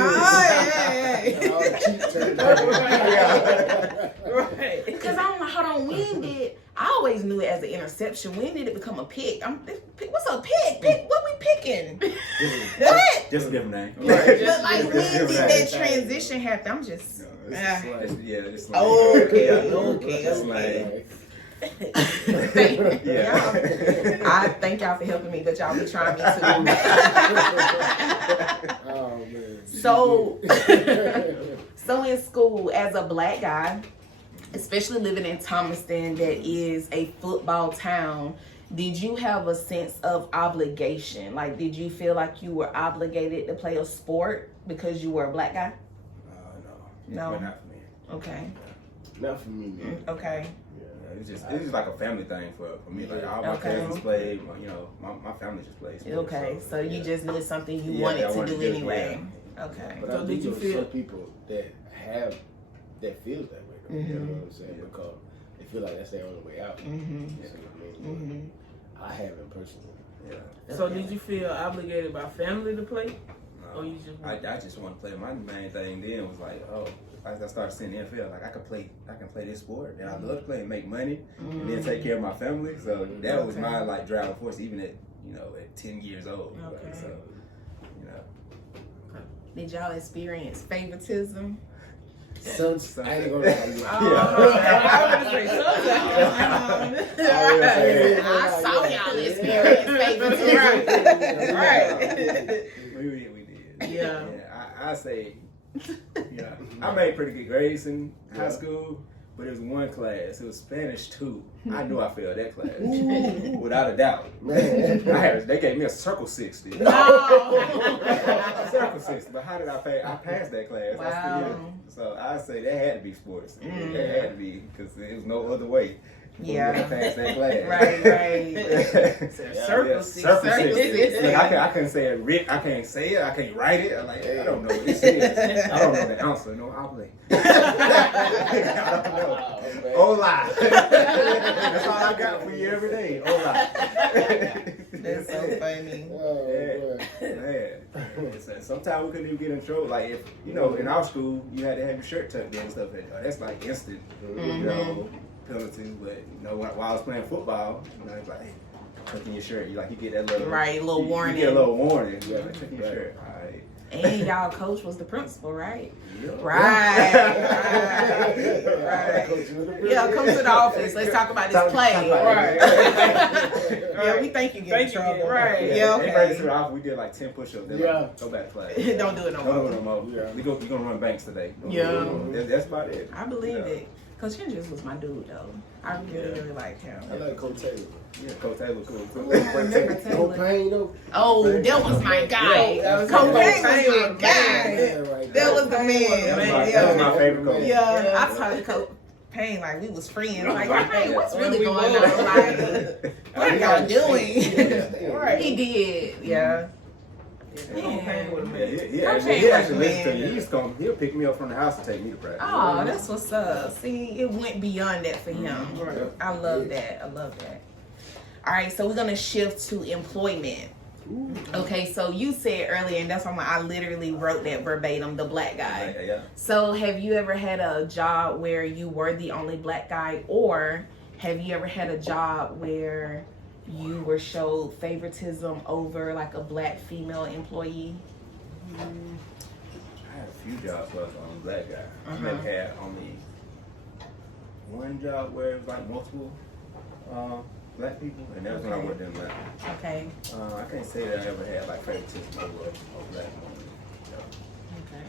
Right. Because I don't know how to when did. I always knew it as an interception. When did it become a pick? What's a pick? What we picking? What? Just a different name. Right. But like when did that transition happen? I'm just. It's like, Okay. It's like, I thank y'all for helping me, but y'all be trying me too. Oh, man. So in school, as a black guy, especially living in Thomaston, that is a football town, did you have a sense of obligation? Like, did you feel like you were obligated to play a sport because you were a black guy? No. But not for me. Okay. Not for me, man. Okay. It's just like a family thing for me. Like all my cousins played, my family just plays. Okay, so you just knew it's something you wanted to do anyway. Okay. But So I did you feel some people that feel that way, though, you know what I'm saying? Because they feel like that's their only way out. You know what I mean? I haven't personally. Yeah. So did you feel obligated by family to play? Or you just I just want to play. My main thing then was like, as I started seeing the NFL, like I can play this sport, and I love to play and make money, and then take care of my family. So that was my like driving force, even at 10 years old. Okay. So, Did y'all experience favoritism? Sons, I ain't gonna lie to you. I was gonna say I saw y'all experience favoritism. Right. We did. Yeah. I say, I made pretty good grades in high school, but it was one class. It was Spanish 2. I knew I failed that class, without a doubt. They gave me a circle 60. Circle 60. But how did I pass? I passed that class. Wow. So I say that had to be sports. That had to be, because there was no other way. Yeah. I passed that class. Right. Circle 60. Circle 60. Look, I couldn't say it. Rick, I can't say it. I can't write it. I'm like, I don't know what this is. I don't know the answer. No, I'll play. I don't know. Hola. That's all I got for you every day. Hola. That's so funny. Man. Sometimes we couldn't even get in trouble. Like, if, in our school, you had to have your shirt tucked in and stuff. That's like instant, penalty. But, while I was playing football, it's like, hey, tuck in your shirt. You get that little... Right, little warning. You get a little warning. You tuck in your shirt. All right. And y'all coach was the principal, right? Yeah. Right. Yeah, come to the office. Let's talk about this play. Right. Yeah, we think you get in trouble. Right. Yeah, They bring us to okay. the office. We did like 10 push-ups. They're like, go back to class. Don't do it no Don't do it more. no more. Yeah. We're going to run banks today. Yeah. That's about it. I believe it. Coach Hendricks was my dude, though. I really liked him. I like Coach Taylor. Yeah, Coach Taylor cool too. Remember Coach Taylor? Payne, though. Oh, that was my guy. That was Coach my Payne was my favorite guy. Right That was the man. That was my favorite coach. Yeah, I talked to Coach Payne like we was friends. Like, hey, what's really going on? Like, what are y'all doing? Right. He did. Yeah. He actually listens to me. He'll pick me up from the house and take me to practice. Oh, that's what's up. See, it went beyond that for him. Right. I love that. I love that. All right, so we're gonna shift to employment. Ooh. Okay, so you said earlier, and that's why I literally wrote that verbatim, the black guy. Yeah. So have you ever had a job where you were the only black guy, or have you ever had a job where you were showed favoritism over like a black female employee? I had a few jobs where I was the only black guy. I maybe had only one job where it was like multiple black people, and that was when I worked in Atlanta. Okay. I can't say that I ever had like favoritism over a black woman. Okay.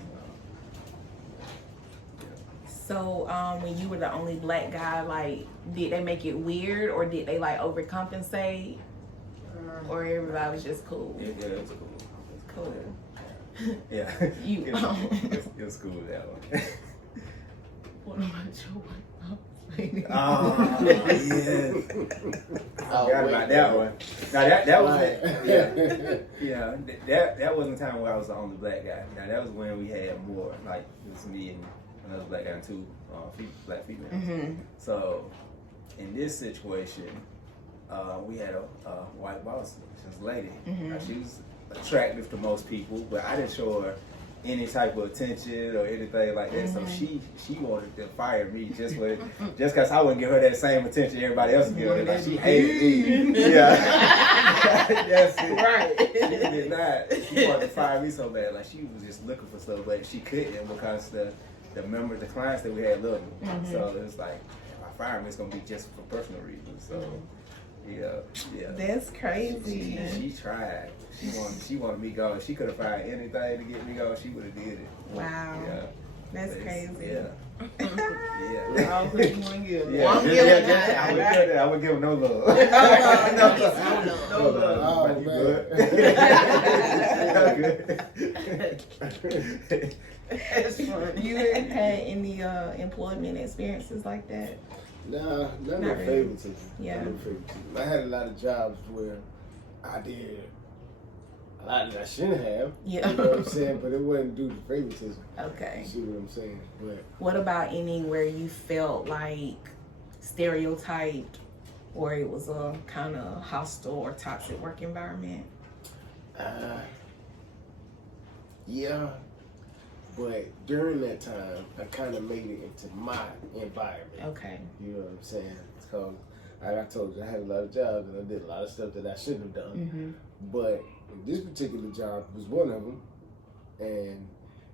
So when you were the only black guy, like, did they make it weird, or did they like overcompensate, or everybody was just cool? Yeah, it was cool. It's cool. Yeah. You. It was cool with that one. What about your white? Yes. I forgot about that one. Now that was that wasn't the time where I was the only black guy. Now that was when we had more, like it was me and another black guy and two black females. Mm-hmm. So in this situation, we had a white boss, she was a lady. Mm-hmm. Now, she was attractive to most people, but I didn't show her any type of attention or anything like that. So she wanted to fire me just because I wouldn't give her that same attention everybody else was giving her. Like, she hated me. Yeah. Yes. Right. She did not. She wanted to fire me so bad. Like, she was just looking for stuff, but she couldn't because the clients that we had loved me. Mm-hmm. So it was like, if I fire me, it's gonna be just for personal reasons. So yeah. That's crazy. She tried. She wanted me gone. She could have fired anything to get me gone. She would have did it. Wow. Yeah. That's crazy. Yeah. Yeah. I'll put you one give. I would give him no love. No love. Oh, But you good. That's funny. You had any employment experiences like that? Nah, none Not of really. favoritism. Yeah. None of favoritism. I had a lot of jobs where I did a lot that I shouldn't have. Yeah. You know what I'm saying? But it wasn't due to favoritism. Okay. You see what I'm saying? But What about any where you felt like stereotyped, or it was a kind of hostile or toxic work environment? yeah. But during that time, I kind of made it into my environment. Okay. You know what I'm saying? Because, like I told you, I had a lot of jobs and I did a lot of stuff that I shouldn't have done. Mm-hmm. But this particular job was one of them. And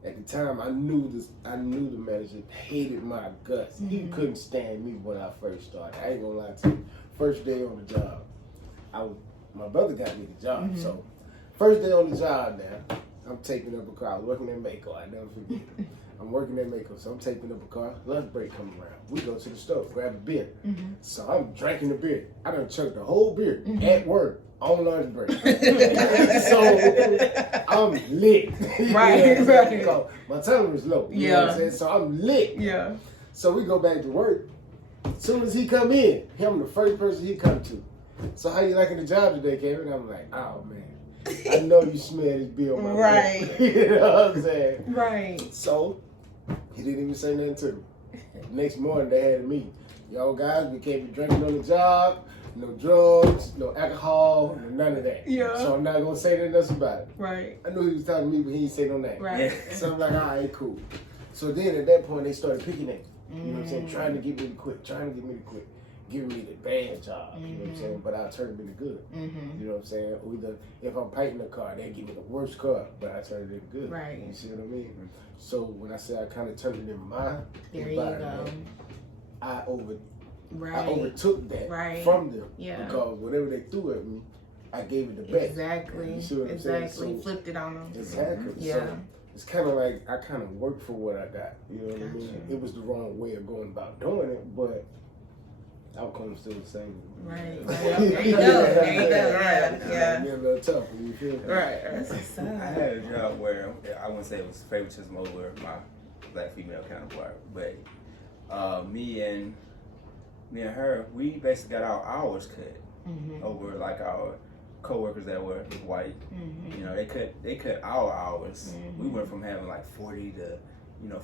at the time, I knew the manager hated my guts. Mm-hmm. He couldn't stand me when I first started. I ain't gonna lie to you. First day on the job, my brother got me the job. Mm-hmm. So, first day on the job now, I'm taping up a car. I was working at Mako. I never forget it. I'm working at Mako, so I'm taping up a car. Lunch break comes around. We go to the store, grab a beer. Mm-hmm. So I'm drinking the beer. I done chugged the whole beer at work on lunch break. So I'm lit. Right, right. Because my time was low. You know what I'm saying? So I'm lit. Yeah. So we go back to work. As soon as he come in, I'm the first person he come to. So how you liking the job today, Kevin? I'm like, oh man. I know you smell this beer on my Right. you know what I'm saying? Right. So, he didn't even say nothing to me. Next morning, they had a meeting. Yo, guys, we can't be drinking on the job, no drugs, no alcohol, none of that. Yeah. So I'm not going to say nothing else about it. Right. I knew he was talking to me, but he didn't say no name. Right. So I'm like, all right, cool. So then at that point, they started picking at me. You know what I'm saying? Mm. Trying to get me to quit, giving me the bad job. You know what I'm saying? But I turned it into good. Mm-hmm. You know what I'm saying? Or either if I'm painting a car, they give me the worst car, but I turned it into good. Right. You see what I mean? So when I say I kind of turned it into my There you environment, go. I Right. overtook that Right. from them. Yeah. Because whatever they threw at me, I gave it the best. Exactly. You see what I'm saying? Exactly. So- Flipped it on them. Exactly. Yeah. So it's kind of like I kind of worked for what I got. You know what I mean? Gotcha. It was the wrong way of going about doing it, but outcome still the same. Right. There you go. Yeah. Be a little tough. You feel me? Right. That's what's I up. had a job where I wouldn't say it was favoritism over my black female counterpart, but me and her, we basically got our hours cut over like our coworkers that were white. You know, they cut our hours. We went from having like 40 to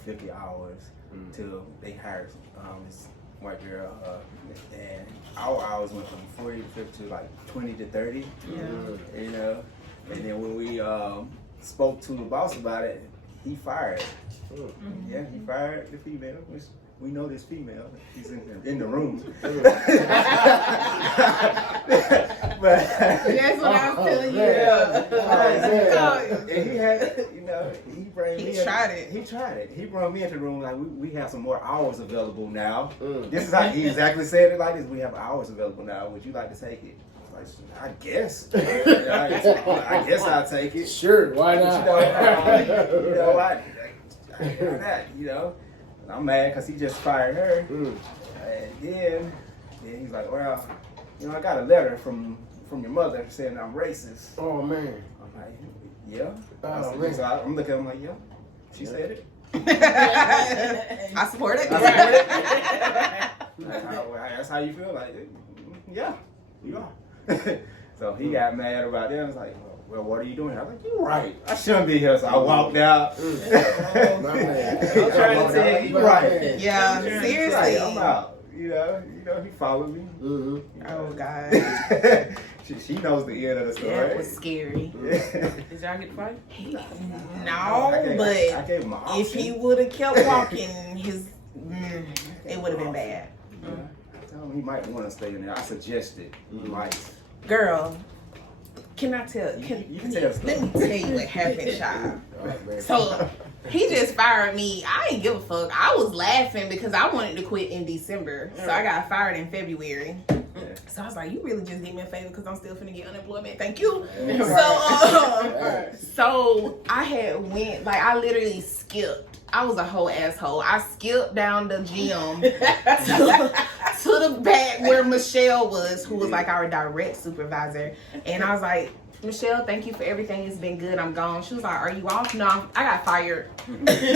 50 hours till they hired this white girl, and our hours went from 40 to 50 to like 20 to 30. You know, and then when we spoke to the boss about it, he fired. Yeah, he fired the female. Which we know this female. She's in the room. But That's what I was telling you. And he had, he brought me. He tried it. He tried it. He brought me into the room like we have some more hours available now. This is how he exactly said it like this. We have hours available now. Would you like to take it? I guess. I guess I'll take it. Sure, why not? Why not? I'm mad because he just fired her. And then he's like, well, I got a letter from your mother saying I'm racist. Oh man. I'm like, yeah. Oh, So man. I'm looking at him like, yeah, she said it. I support it. That's how you feel? Like, yeah, you are. So he got mad about that. I was like, well, what are you doing? I was like, you're right. I shouldn't be here. So I walked out. My man. I'm trying to tell you. You're right. Yeah, Right, seriously. I'm out. He followed me. Oh God, she knows the end of the story. that was scary. Did y'all get fired? No, I but gave him an option. if he would have kept walking, it would have been bad. I told him he might want to stay in there. I suggested he might. Girl, can I tell? You can tell the story. Let me tell you what happened, child. Oh, man. So he just fired me. I ain't give a fuck. I was laughing because I wanted to quit in December, so I got fired in February. So I was like, you really just did me a favor because I'm still finna get unemployment. Thank you. So I had went, like I literally skipped. I was a whole asshole. I skipped down the gym to the back where Michelle was, who was like our direct supervisor. And I was like, Michelle, thank you for everything. It's been good. I'm gone. She was like, are you off? No, I got fired. And she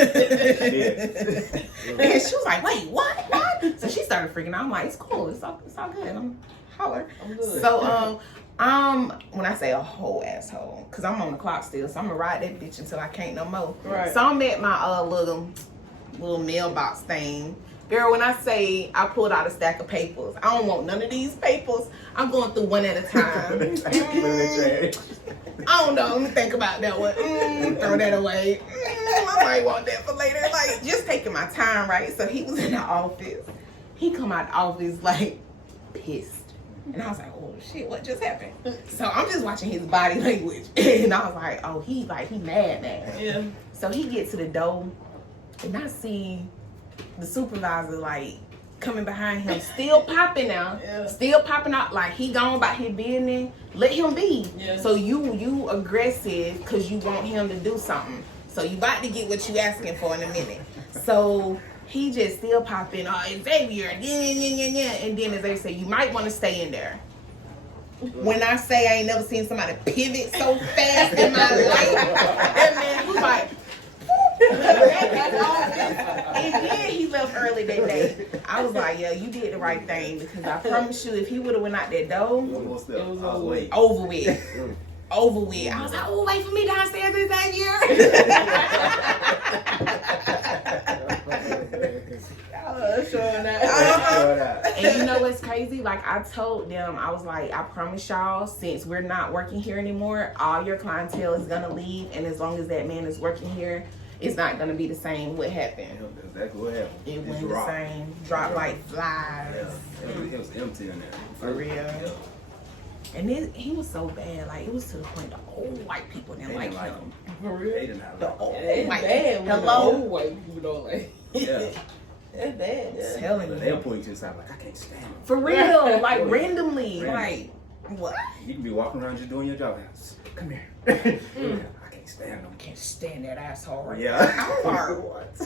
was like, wait, what? So she started freaking out. I'm like, it's cool. It's all good. I'm holler. I'm good. So, when I say a whole asshole, because I'm on the clock still, so I'm gonna ride that bitch until I can't no more. Right. So I'm at my little mailbox thing. Girl, when I say I pulled out a stack of papers, I don't want none of these papers. I'm going through one at a time. I don't know. Let me think about that one. Throw that away. I might want that for later. Like, just taking my time, right? So he was in the office. He come out the office like pissed. And I was like, oh shit, what just happened? So I'm just watching his body language. And I was like, oh, he mad. Yeah. So he gets to the door and I see the supervisor like coming behind him, still popping out, like he gone about his business. Let him be. Yeah. So you aggressive because you want him to do something. So you about to get what you asking for in a minute. So he just still popping, Xavier, and then as they say, you might want to stay in there. When I say I ain't never seen somebody pivot so fast in my life, that man was like, and then he left early that day. I was like, yeah, you did the right thing because I promise you, if he would have went out that door, One more step. It was I was waiting. over with. Over with. I was like, oh, wait for me downstairs this Xavier. Showing that. And you know what's crazy? Like I told them, I was like, I promise y'all, since we're not working here anymore, all your clientele is gonna leave, and as long as that man is working here, it's not gonna be the same. What happened? Exactly what happened. It wasn't the same. Dropped like flies. It was empty in there. For real. Yeah. And he was so bad. Like it was to the point the old white people didn't like him. For real. They did not The like old It's white bad when the Hello. old white people don't like. Yeah. That's bad. Yeah. Telling But you. they'll pull you to the side like, I can't stand them. For real. Like randomly. Like what? You can be walking around just doing your job. Just, come here. I can't stand them. Can't stand that asshole right Yeah. now. What?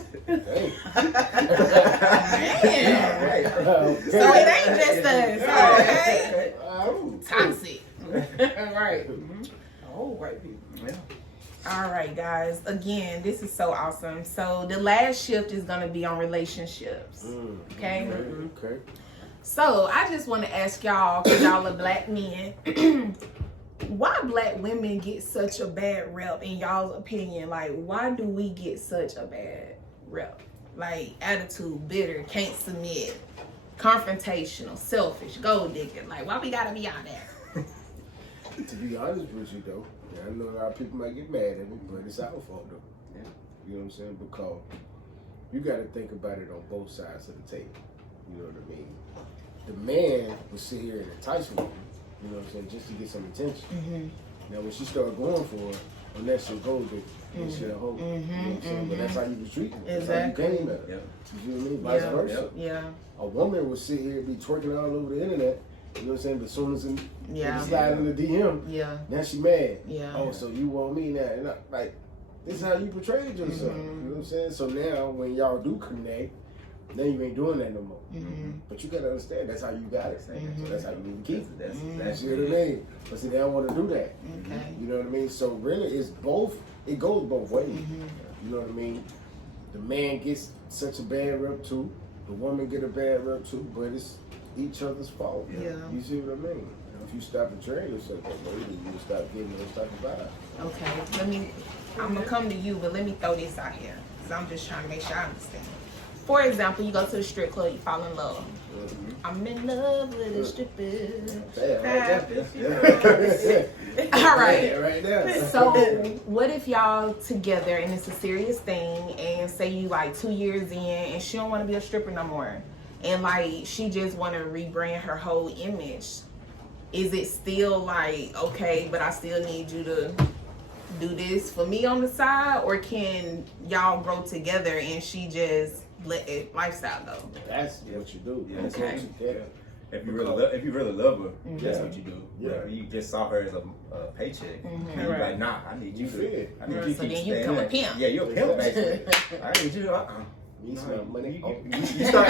Man. So it ain't just us. Okay. Oh, Toxic. Right. Oh, white people. Yeah. All right, guys. Again, this is so awesome. So the last shift is gonna be on relationships. Okay. Okay. So I just want to ask y'all, cause y'all are black men, why black women get such a bad rep in y'all's opinion? Like, why do we get such a bad rep? Like, attitude, bitter, can't submit, confrontational, selfish, gold digger. Like, why we gotta be out there? To be honest with you, though, I know a lot of people might get mad at me, but it's our fault, though. Yeah. You know what I'm saying? Because you got to think about it on both sides of the table. You know what I mean? The man will sit here and entice a woman, you know what I'm saying, just to get some attention. Now, when she started going for it, on that shit goes with and shit, I hope. You know what I'm saying? But that's how you was treating her. Exactly. That's how you came at her. Yeah. You know what I mean? Vice versa. Yeah. A woman will sit here and be twerking all over the internet, you know what I'm saying? But as soon as Yeah. it slide in the DM, Yeah. now she mad. Yeah. Oh, so you want me now? And like, this is how you portrayed yourself. You know what I'm saying? So now when y'all do connect, then you ain't doing that no more. But you gotta understand that's how you got it. So that's how you need to keep it. That's what I mean. But see, they don't want to do that. Okay. You know what I mean? So really, it's both. It goes both ways. You know what I mean? The man gets such a bad rep too. The woman get a bad rep too. But it's each other's fault. Yeah. You see what I mean? If you stop portraying yourself that way, then you stop getting those type of vibes. Okay. I'm gonna come to you, but let me throw this out here, because I'm just trying to make sure I understand. For example, you go to the strip club, you fall in love. I'm in love with a stripper. All right. Right now. So what if y'all together and it's a serious thing, and say you like 2 years in and she don't want to be a stripper no more, and like she just want to rebrand her whole image? Is it still like, okay, but I still need you to do this for me on the side, or can y'all grow together and she just let it lifestyle go? That's what you do. Yeah, That's okay. what you get. If you really love her, that's what you do. Yeah. But you just saw her as a paycheck, and you're like, nah, I need you You to. feel. I need So you to then keep you staying become a there. pimp. Yeah, you're a pimp basically. I need you to. Need some money. You start.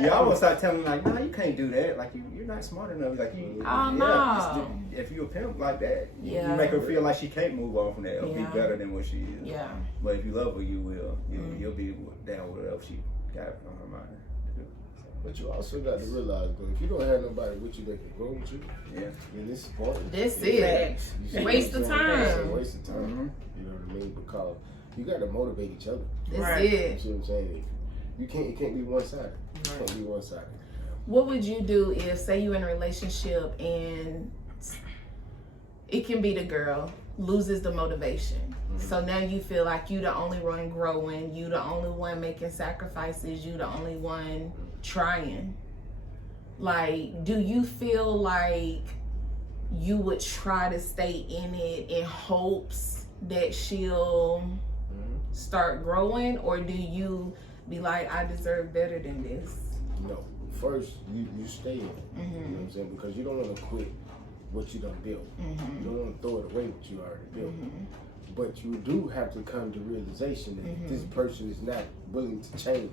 You almost start telling them like, nah, you can't do that. Like you're not smart enough. Like you. Oh, no. If you're a pimp like that, Yeah. you make her feel like she can't move on from that or be Yeah. better than what she is. Yeah. But if you love her, you will. You'll be down with whatever she got on her mind to do. But you also got to realize, though, if you don't have nobody with you that can grow with you, Yeah. then this is important. This You is see waste what of I'm saying? It's time. a waste of time. You know what I mean? Because you got to motivate each other. This Right. You is. see what I'm saying? It can't be one sided. It Right. can't be one sided. What would you do if, say, you in a relationship and it can be the girl loses the motivation? So now you feel like you the only one growing, you the only one making sacrifices, you the only one trying. Like, do you feel like you would try to stay in it in hopes that she'll start growing, or do you be like, I deserve better than this? No. First, you stay in it. You know what I'm saying? Because you don't want to quit what you done built. You don't want to throw it away what you already built. But you do have to come to realization that this person is not willing to change.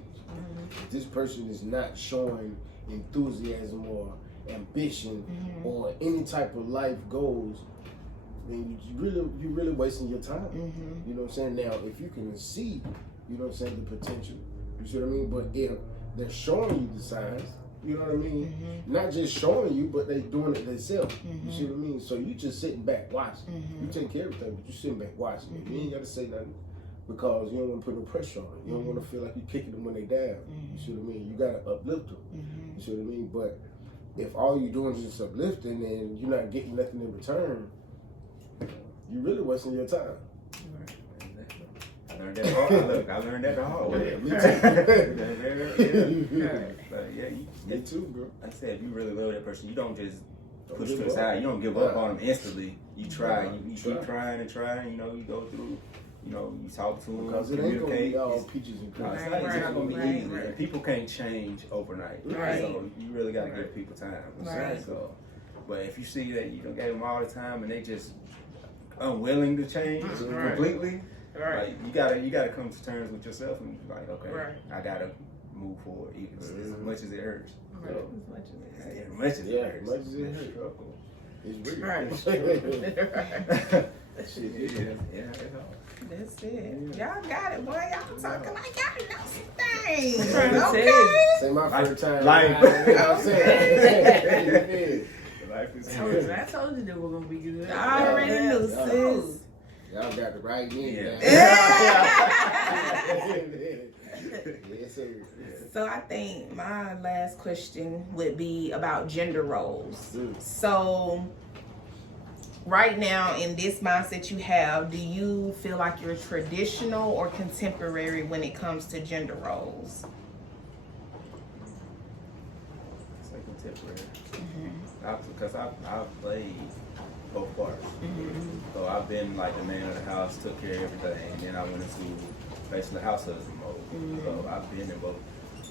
This person is not showing enthusiasm or ambition or any type of life goals. Then you really wasting your time. You know what I'm saying? Now, if you can see, you know what I'm saying, the potential, you see what I mean? But if they're showing you the signs, you know what I mean? Not just showing you, but they doing it themselves. You see what I mean? So you just sitting back watching. You take care of everything, but you sitting back watching. You ain't got to say nothing because you don't want to put no pressure on them. You don't want to feel like you're kicking them when they down. You see what I mean? You got to uplift them. You see what I mean? But if all you're doing is just uplifting and you're not getting nothing in return, you're really wasting your time. I learned that hard. Look, I learned that the hard way. Yeah, me too. But yeah, Me too, bro. like I said, if you really love that person, you don't just Don't push give to the up. side. You don't give up on them instantly. You try. Yeah, You try. keep trying and trying. You know, you go through. You know, you talk to them, Because it ain't going to communicate. be all It's- peaches and No, cream. it's not, it's not gonna be Right, easy. right. And people can't change overnight. Right. So you really gotta give people time. Right. So, but if you see that you don't give them all the time and they just unwilling to change Right. completely, Right. like you gotta come to terms with yourself and be like, okay, Right. I gotta move forward, even as much as it hurts. Right. So, As much as it as much as it hurts. As much as it hurts. It's real. Right. Shit, Yeah, it's hard. That's it. Y'all got it, boy. Y'all talking like y'all know some things. Trying to tell Okay. you. Say my first time. Life. You know what I'm saying? Life is I told you they were gonna be good. I already knew, Yeah. sis. Y'all got the right name. Yes, sir. So I think my last question would be about gender roles. Mm. So right now in this mindset you have, do you feel like you're traditional or contemporary when it comes to gender roles? It's like contemporary. Because I've played both parts. So I've been like the man of the house, took care of everything, and then I went into basically house husband mode. So I've been in both.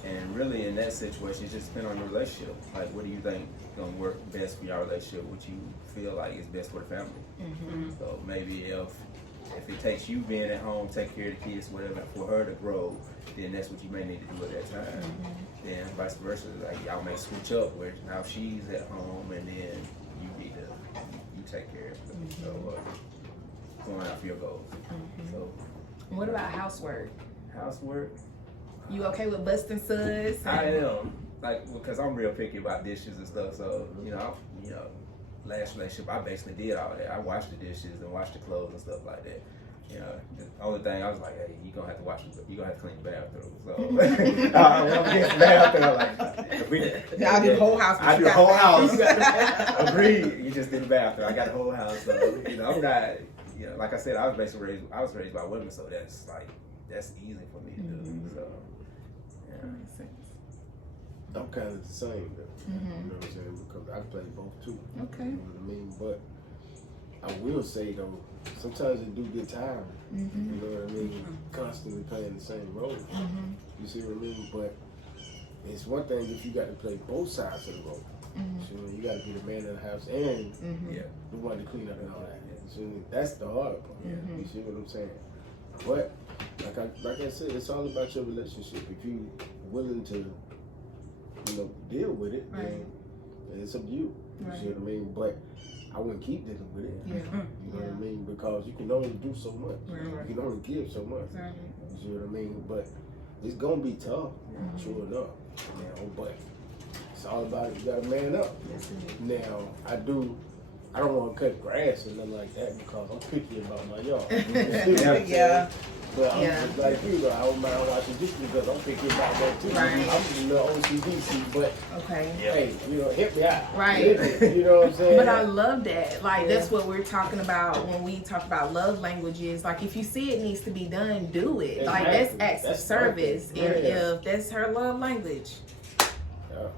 And really in that situation, it's just depends on your relationship. Like, what do you think is going to work best for your relationship? What you feel like is best for the family? So maybe if it takes you being at home, take care of the kids, whatever, for her to grow, then that's what you may need to do at that time. Then vice versa, like y'all may switch up where now she's at home and then you need to you take care of her. So going out for your goals. So What about housework? housework, You okay with busting suds? I am like because I'm real picky about dishes and stuff. So last relationship I basically did all that. I washed the dishes and washed the clothes and stuff like that. You know, the only thing I was like, hey, you gonna have to clean the bathroom. So I went against the bathroom. Like, Y'all do the whole house. I do the whole house. Agreed. You just did the bathroom. I got the whole house. So I'm not. Like I said, I was raised by women, so that's easy for me to do. So yeah. Makes sense. I'm kind of the same though. You know what I'm saying? Because I play both too. Okay. You know what I mean? But I will say though, sometimes it do get tiring. You know what I mean? Constantly playing the same role. You see what I mean? But it's one thing if you got to play both sides of the role. So you got to be the man of the house and the one to clean up and all that. So that's the hard part. You see what I'm saying? But like I said, it's all about your relationship. If you willing to, deal with it, then it's up to you. You see what I mean? But I wouldn't keep dealing with it. Yeah. You know what I mean? Because you can only do so much. Right. You can only give so much. Right. You see what I mean? But it's gonna be tough, sure enough. But it's all about it. You gotta man up. Yes, it is. Now I don't want to cut grass or nothing like that because I'm picky about my yard. Yeah. But I'm just like you, though. I don't mind watching dishes because I'm picky about that too. Right. I'm a little OCD, but Okay. hey, hit me out. Right. You know what I'm saying? But I love that. Like, that's what we're talking about when we talk about love languages. Like, if you see it needs to be done, do it. Exactly. Like, that's acts of service. perfect. And Yeah. if that's her love language, Yeah.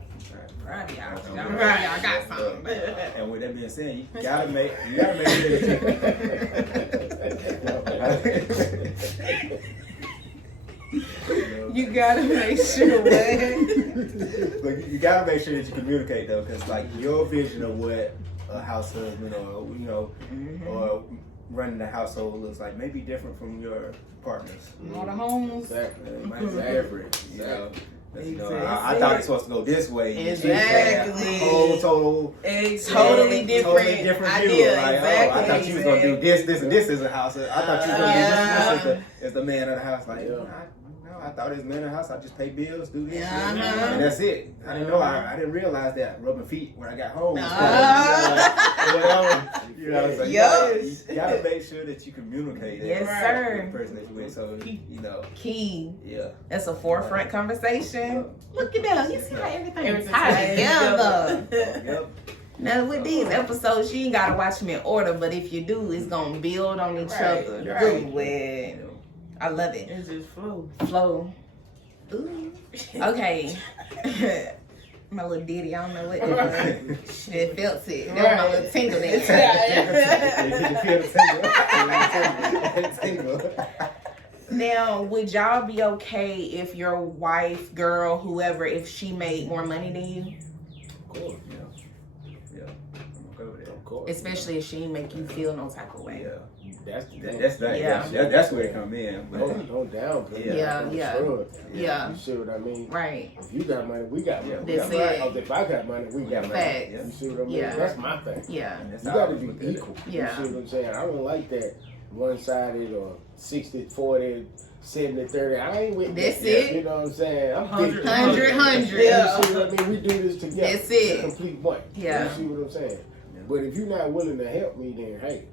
proud of y'all. Okay. I'm proud y'all got something. And with that being said, you gotta make sure that You gotta make sure what? But you gotta make sure that you communicate though, because like your vision of what a house husband or running the household looks like may be different from your partner's. All the homes. Exactly. It might be different, you know. 'Cause, Exactly. I thought it's supposed to go this way. and she Exactly. had a whole totally Totally different view. idea. Like, Exactly. I thought you was gonna do this, and this is a house. I thought you was gonna do this as the man of the house. Like, I thought as man of the house, I just pay bills, do this, and that's it. I didn't know. I didn't realize that rubbing feet when I got home. You know what I'm saying? Yes. You gotta make sure that you communicate. Yes, with sir. the person that you with. So Key. Yeah. That's a forefront conversation. Look at that. You see how everything ties ties together. Yep. Now with these episodes, you ain't gotta watch them in order, but if you do, it's gonna build on each other. Right. Good. I love it. It's just flow. Flow. Ooh. Okay. My little ditty, I don't know what it was. It felt it. That was my little tingle there. Now, would y'all be okay if your wife, girl, whoever, if she made more money than you? Of course. Yeah. I'm okay with that. course. especially if she ain't make you feel no type of way. Yeah. That's the thing. That's where it come in. But Don't downplay. Yeah. You see what I mean? Right. If you got money, we got money. That's it. Or if I got money, we got money. Facts. You see what I mean? Yeah. That's my thing. Yeah. that's You how got I to be look at it. equal. Yeah. You see what I'm saying? I don't like that one-sided or 60-40, 70-30. I ain't with That's that. it. You know what I'm saying? I'm 100. 100. Yeah. You see what I mean? We do this together. That's it. A complete one. Yeah. You see what I'm saying? Yeah. But if you're not willing to help me, then hey,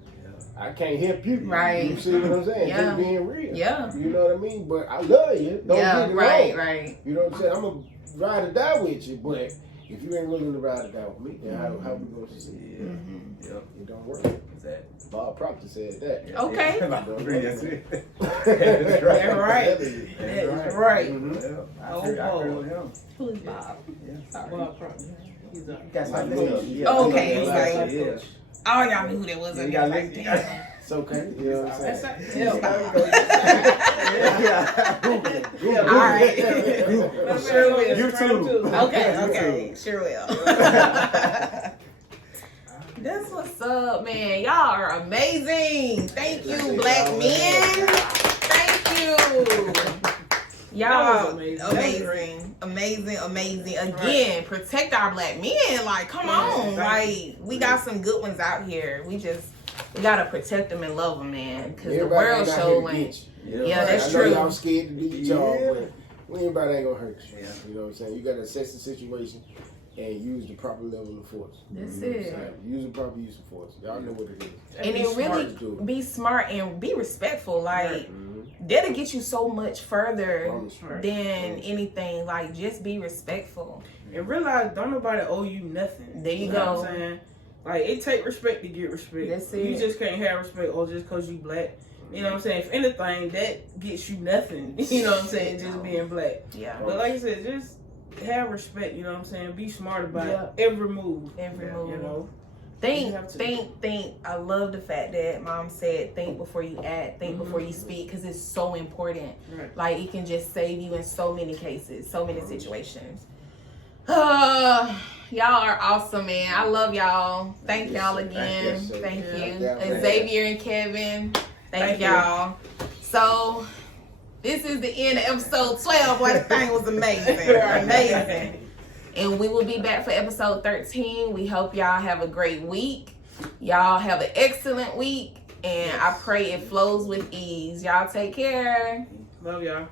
I can't help you. Right. You see what I'm saying? Yeah. Just being real. Yeah. You know what I mean? But I love you. Don't Yeah. get it Right. wrong. Right. You know what I'm saying? I'm going to ride or die with you, but if you ain't willing to ride or die with me, then how we going to see it? Mm-hmm. Yep. It don't work. Exactly. Bob Proctor said that. Yeah. Okay. That's it. That's right. Mhm. That's right. Well, I agree with him. Who is Bob? Yeah. Sorry. Bob Proctor. He's a Got My something coach. else. Yeah. Okay, Yeah. like- Yeah. Oh, y'all knew who that was. Yeah, I you gotta was like, listen. damn. It's okay. You know what I'm That's saying? right. All right. Sure will. YouTube. Okay, sure will. That's what's up, man. Y'all are amazing. Thank you, black men. Thank you. Y'all That was amazing. Again, protect our black men. Like, come on. Like, we got some good ones out here. We gotta protect them and love them, man. Because the Everybody world ain't out show here to ain't. get you. Yeah, that's I know true. y'all scared to do your job, but everybody ain't gonna hurt you. Yeah. You know what I'm saying? You gotta assess the situation and use the proper level of force. That's You know what I'm it. saying? Use the proper use of force. Y'all know what it is. And Be it smart really to do it. be smart and be respectful. Like, Mhm. that'll get you so much further Promise. than anything. Like, just be respectful. And realize don't nobody owe you nothing. There you know go. what I'm saying? Like, it take respect to get respect. That's You it. just can't have respect or just because you black. You know what I'm saying? If anything, that gets you nothing. You know what I'm saying? Just being black. Yeah. But like I said, just have respect. You know what I'm saying? Be smart about Yeah. every move. Every Yeah, move. You know? Think. You have to. I love the fact that Mom said, think before you act, think Mhm. before you speak, because it's so important. Right. Like, it can just save you in so many cases, so many situations. Y'all are awesome, man. I love y'all. Thank Yes, y'all sir. again. Yes, sir. Thank Yeah. you. Yeah. And Xavier and Kevin, thank Thank you. y'all. So, this is the end of episode 12. Boy, this thing was amazing. Amazing. And we will be back for episode 13. We hope y'all have a great week. Y'all have an excellent week. And I pray it flows with ease. Y'all take care. Love y'all.